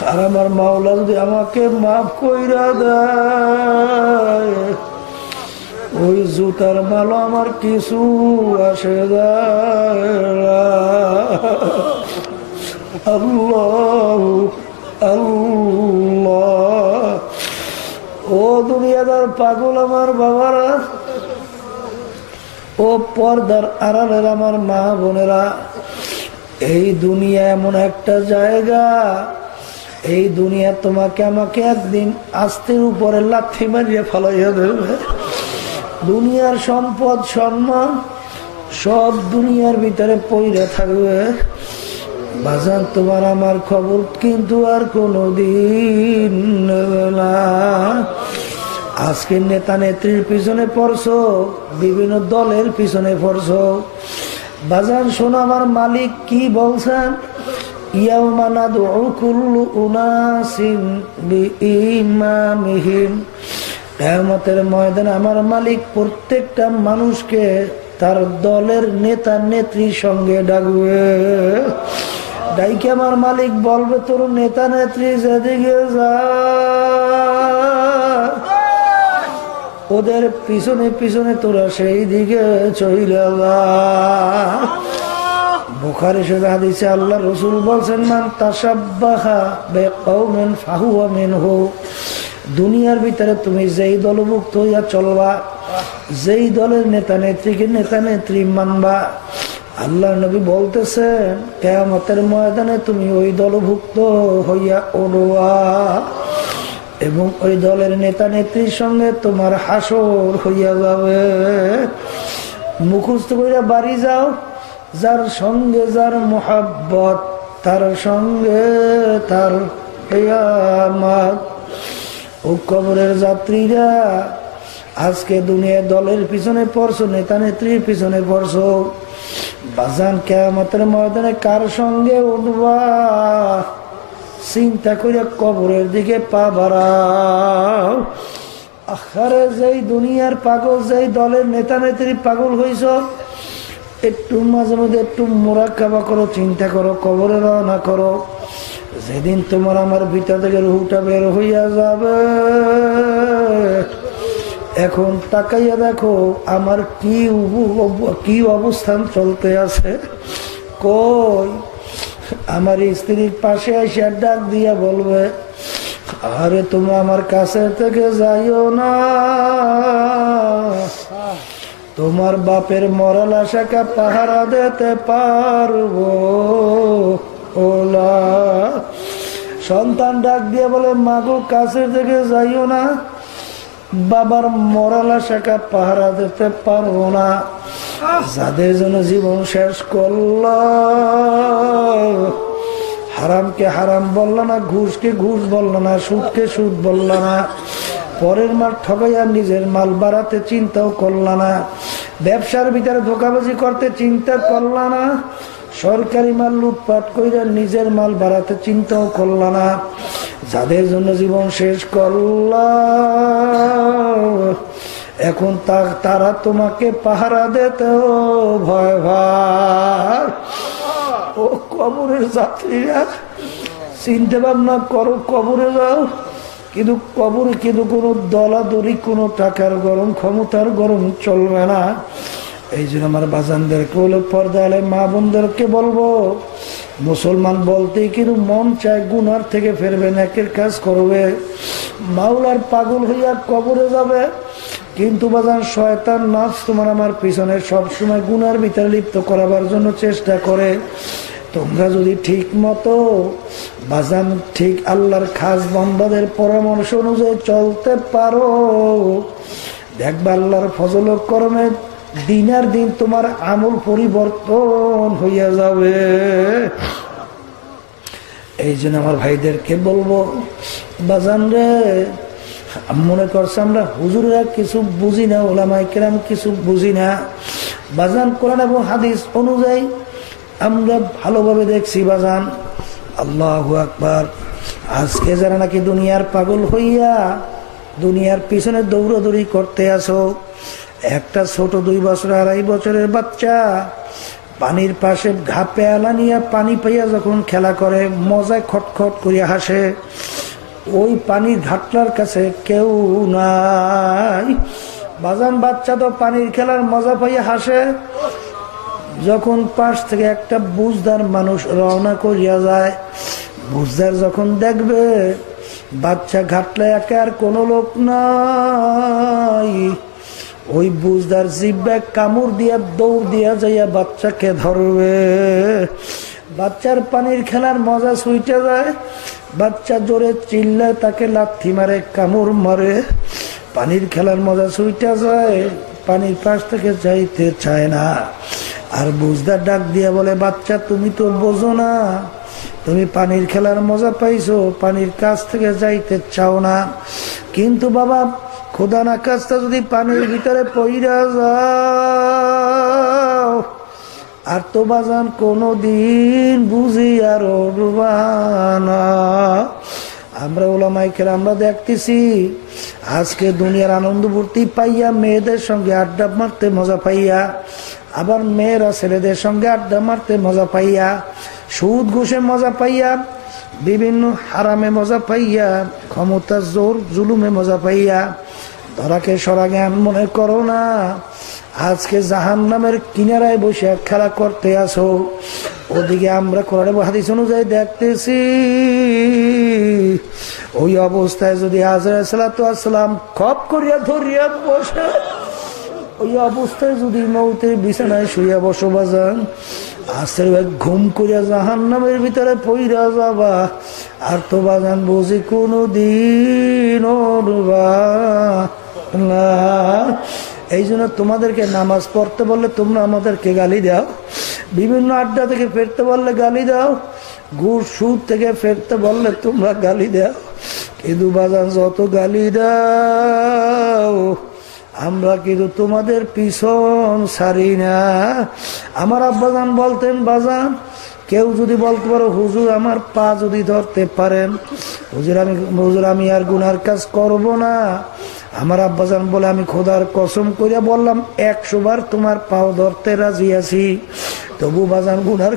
আর আমার মাওলা যদি আমাকে মাফ কইরা দেয়, ওই জুতার মালা আমার কিছু আসে যায় না। আল্লাহ আল্লাহ, ও দুনিয়াদার পাগল আমার বাবারা, ও পর্দার আড়ালের আমার মা বোনেরা, এই দুনিয়া এমন একটা জায়গা, এই দুনিয়া তোমাকে আমাকে একদিন আস্তের উপরে লাথি মারিয়ে ফেলাইয়া দেবে। দুনিয়ার সম্পদ সম্মান সব দুনিয়ার ভিতরে পড়ে থাকবে। বাজান তোমার আমার খবর কিন্তু আর কোনদিন নেবে না। আজকে নেতা নেত্রীর পিছনে পড়ছো, বিভিন্ন দলের পিছনে পড়ছো। বাজান শোনো, আমার মালিক কি বলছেন, ইয়াউমা নাদউ কুল্লু উনাসিন বিইমামিহিম, কিয়ামতের ময়দানে আমার মালিক প্রত্যেকটা মানুষকে তার দলের নেতা নেত্রীর সঙ্গে ডাকবে। ডাইকে আমার মালিক বলবে তোর নেতা নেত্রী যেদিকে যা, ওদের পিছনে পিছনে তোরা সেই দিকে চলে যা। বুখারী শরীফে হাদিসে আল্লাহ রাসূল বলেন, মান তাশাব্বাহা বিকওমিন ফাহুয়া মিনহু। দুনিয়ার ভিতরে তুমি যেই দলভুক্ত হইয়া চলবা, যেই দলের নেতা নেত্রী মানবা, আল্লাহ নবী বলতেছেন কিয়ামতের ময়দানে তুমি ওই দলভুক্ত হইয়া উঠবা এবং ওই দলের নেতা নেত্রীর সঙ্গে তোমার হাসর হইয়া যাবে। মুখস্থ কইরা বাড়ি যাও, যার সঙ্গে যার মোহাব্বত তার সঙ্গে তার কিয়ামত। ও কবরের যাত্রীরা, আজকে দুনিয়া দলের পিছনে পড়ছো, নেতা নেত্রীর পিছনে পড়ছো, বাজান কিয়ামতের ময়দানে কার সঙ্গে উঠবা চিন্তা করে কবরের দিকে পা বাড়াও। আখারে যেই দুনিয়ার পাগল, যেই দলের নেতা নেত্রী পাগল হইছ, একটু মাঝে মধ্যে একটু মুরাকাবা করো, চিন্তা করো, কবরে রওনা করো। যেদিন তোমার আমার ভিতর থেকে রুহটা বের হইয়া যাবে, এখন তাকাইয়া দেখো আমার কি অবস্থান চলতে আছে। কই আমার স্ত্রীর পাশে এসে ডাক দিয়া বলবে, আরে তুমি আমার কাছে থেকে যাইও না, তোমার বাপের মরাল আশাকে পাহারা দিতে পারবো ওলা। সন্তান ডাক দিয়ে বলে, মাগো কাছে থেকে যাইও না, বাবার মরাল আশাকে পাহারা দিতে পারবো না। যাদের জন্য জীবন শেষ করল, হারামকে হারাম বলল না, ঘুষকে ঘুষ বলল না, সুদকে সুদ বলল না, পরের মাল ঠকাইয়া নিজের মাল বাড়াতে চিন্তাও করল না, ব্যবসার ভিতরে ধোকাবাজি করতে চিন্তা করল না, সরকারি মাল লুটপাট কইরা নিজের মাল বাড়াতে চিন্তাও করল না। যাদের জন্য জীবন শেষ করল, এখন তারা তোমাকে পাহারা দিতেও ভয় ভয়। ও কবরের যাত্রীরা, চিন্তা ভাবনা করো, কবরে যাও, কিন্তু কবরে কিন্তু কোনো দলাদলি, কোনো টাকার গরম, ক্ষমতার গরম চলবে না। এই জন্য আমার বাজানদেরকে বলে, পর্দায় মা বোনদেরকে বলবো, মুসলমান বলতেই কিন্তু মন চায় গুনার থেকে ফেরবে, নেকের কাজ করবে, মাওলার পাগল হইয়া কবরে যাবে। কিন্তু বাজান শয়তান নফস তোমার আমার পিছনে সবসময় গুনার ভিতরে লিপ্ত করাবার জন্য চেষ্টা করে। তোমরা যদি ঠিক মতো বাজান ঠিক আল্লাহর খাস বান্দাদের পরামর্শ অনুযায়ী চলতে পারো, দেখবা আল্লাহর ফজল ও করমে দিনের দিন তোমার আমল পরিবর্তন হইয়া যাবে। এই জন্য আমার ভাইদেরকে বলবো, বাজান রে, মনে করছে আমরা হুজুররা কিছু বুঝি না, ওলামায়ে কেরাম কিছু বুঝি না। বাজান কোরআন এবং হাদিস অনুযায়ী আমরা ভালোভাবে দেখছি বাজান। আল্লাহু আকবার। আজকে যারা নাকি দুনিয়ার পাগল হইয়া দুনিয়ার পিছনে দৌড়াদৌড়ি করতে আসো, একটা ছোট 2 বছর 2.5 বছরের বাচ্চা পানির পাশে ঘাপে আলা নিয়ে পানি পাইয়া যখন খেলা করে, মজায় খটখট করিয়া হাসে, ওই পানির ঘাটলার কাছে কেউ নাই। বাজান বাচ্চা তো পানির খেলার মজা পাইয়া হাসে, যখন পাশ থেকে একটা বুঝদার মানুষ রওনা করিয়া যায়, বুঝদার যখন দেখবে বাচ্চা ঘাটলে একে আর কোনো লোক নাই, ওই বুঝদার জিব্বায় কামড় দিয়া দৌড় দিয়া যাইয়া বাচ্চাকে ধরবে। বাচ্চার পানির খেলার মজা ছুটে যায়, বাচ্চা জোরে চিল্লায়, তাকে লাথি মারে, কামড় মারে, পানির খেলার মজা ছুটে যায়, পানির পাশ থেকে যাইতে চায় না। আর বুঝদার ডাক দিয়া বলে, বাচ্চা তুমি তো বোঝো না, তুমি পানির খেলার মজা পাইছো, পানির কাছ থেকে যাইতে চাও না, কিন্তু বাবা খোদা না কাজটা যদি পানির ভিতরে পইরা যাও আর তো বাজান কোনদিন বুঝি আর উঠবা না। আমরা ওলামায়ে কেরামরা দেখতেছি আজকে দুনিয়ার আনন্দ ফুর্তি পাইয়া, মেয়েদের সঙ্গে আড্ডা মারতে মজা পাইয়া, আবার মেয়েরা ছেলেদের সঙ্গে আড্ডা মারতে মজা পাইয়া, সুদ ঘুষে মজা পাইয়া, বিভিন্ন হারামে মজা পাইয়া, ক্ষমতার জোর জুলুমে মজা পাইয়া ধরাকে সরা জ্ঞান মনে করো না আজকে জাহান্নামের কিনারায় বসে খেলা করতে আসো। ওদিকে আমরা কোরআন হাদিস অনুযায়ী দেখতেছি ওই অবস্থায় যদি আজরাইল সালাতু ওয়াস সালাম খপ করিয়া ধরিয়া বসে, ওই অবস্থায় যদি মৌতের বিছানায় শুইয়া বসো বাজান, আস্তের ঘুম করিয়া জাহান্নামের ভিতরে পইরা যাবা। আর তো বাজান বুঝি কোনদিন না। এই জন্য তোমাদেরকে নামাজ পড়তে বললে তোমরা আমাদেরকে গালি দাও, বিভিন্ন আড্ডা থেকে ফেরতে বললে গালি দাও, ঘুষ সুদ থেকে ফেরতে বললে তোমরা গালি দাও। কিন্তু বাজান যত গালি দাও আমরা কিন্তু তোমাদের পিছন ছাড়ি না। আমার আব্বাজান বলতেন, বাজান কেউ যদি বলতে পারো হুজুর আমার পা যদি ধরতে পারেন, হুজুর আমি আর গুনার কাজ করব না। আমার আব্বাজান বলে আমি খোদার কসম করিয়া বললাম 100 বার তোমার পাও ধরতে রাজি আছি, তবু বাজান গুনার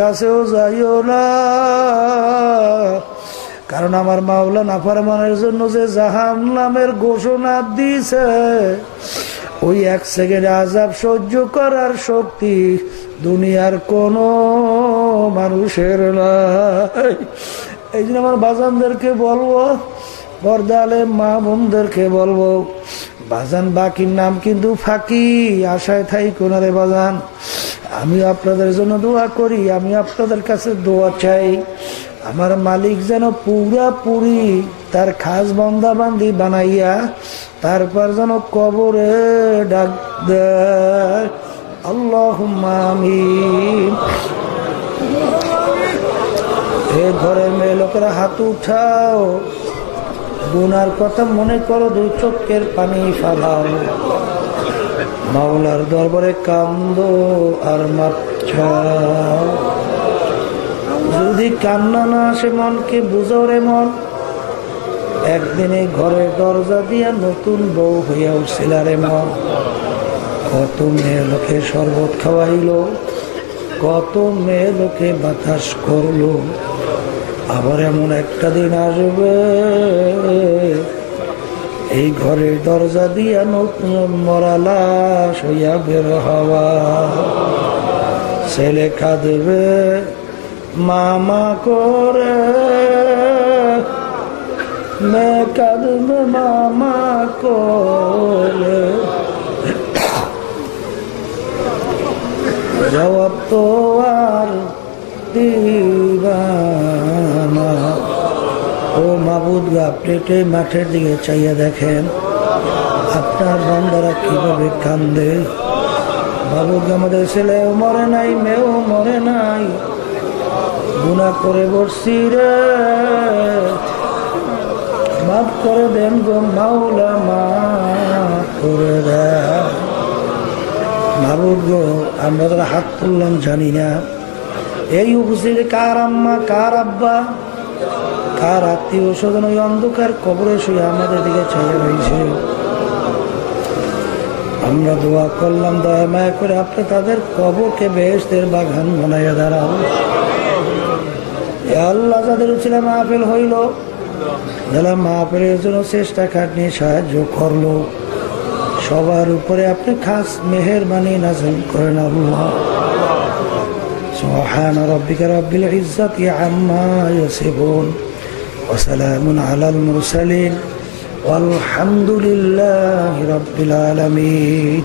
কাছেও যাইও না। কারণ আমার মাওলা নাফরমানের জন্য যে জাহান্নামের ঘোষণা দিয়েছে, ওই 1 সেকেন্ড আযাব সহ্য করার শক্তি দুনিয়ার কোন মানুষের নাই। এই জন্য আমার বাজানদেরকে বলবো, পর্দালে মা বোনদেরকে বলবো, বাজান বাকির নাম কিন্তু ফাঁকি, আশায় থাই কোনারে বাজান। আমি আপনাদের জন্য দোয়া করি, আমি আপনাদের কাছে দোয়া চাই আমার মালিক যেন পুরাপুরি তার খাস বান্দা বান্দি বানাইয়া তারপর যেন কবরে ডাক দেয়। আল্লাহুম্মা আমিন। এ ঘরের মেয়ে লোকেরা হাত উঠাও, গুনার কথা মনে করো, 2 চোখের পানি ফালাও, মাওলার দরবারে কান্দো আর মাপ চাও। যদি কান্না না আসে মনকে বুঝাও রে মন, একদিনে ঘরের দরজা দিয়া নতুন বউ হইয়া উঠছিল রে মন। কত মেয়ে লোকে শরবত খাওয়াইলো, কত মেয়ে লোকে বাতাস করলো, আবার এমন একটা দিন আসবে এই ঘরের দরজা দিয়া নতুন মরা লাশ হইয়া বের হওয়া। ছেলে কাঁদবে মামা করে, মেয়ে কাঁদবে মামা করে, জবাব তো আর দিবা না। ও মাবুদ গো, আপনি মাঠের দিকে চাইয়া দেখেন আপনার বান্দারা কিভাবে কান্দে। বাবুদ আমাদের ছেলেও মরে নাই, মেয়েও মরে নাই, গুনাহ করে বসছি রে, মাফ করে দেন গো মাওলা, মাফ করে দেন। মাবুদ গো, আমরা যারা হাত তুললাম জানি না এই উপস্থিতি কার আম্মা, কার আব্বা, কার আত্মীয় স্বজন ওই অন্ধকার কবরে শুয়ে আমাদের দিকে চাইয়া রয়েছে। আমরা দোয়া করলাম দয়া মায়া করে আপনি তাদের কবরকে বেহেশতের বাগান বানাইয়া দাঁড়াও। আল্লাহ যাদের উচিলা মাহফিল হইল, যারা মাহফিলের জন্য চেষ্টা খাটনি সাহায্য করলো, সবার উপরে আপনি খাস মেহেরবানি নাযিল করেন আল্লাহ। সুবহান রাব্বিকা রাব্বিল ইজ্জাতি আম্মা ইয়াসিফুন ওয়া সালামুন আলাল মুরসালিন ওয়ালহামদুলিল্লাহি রাব্বিল আলামিন।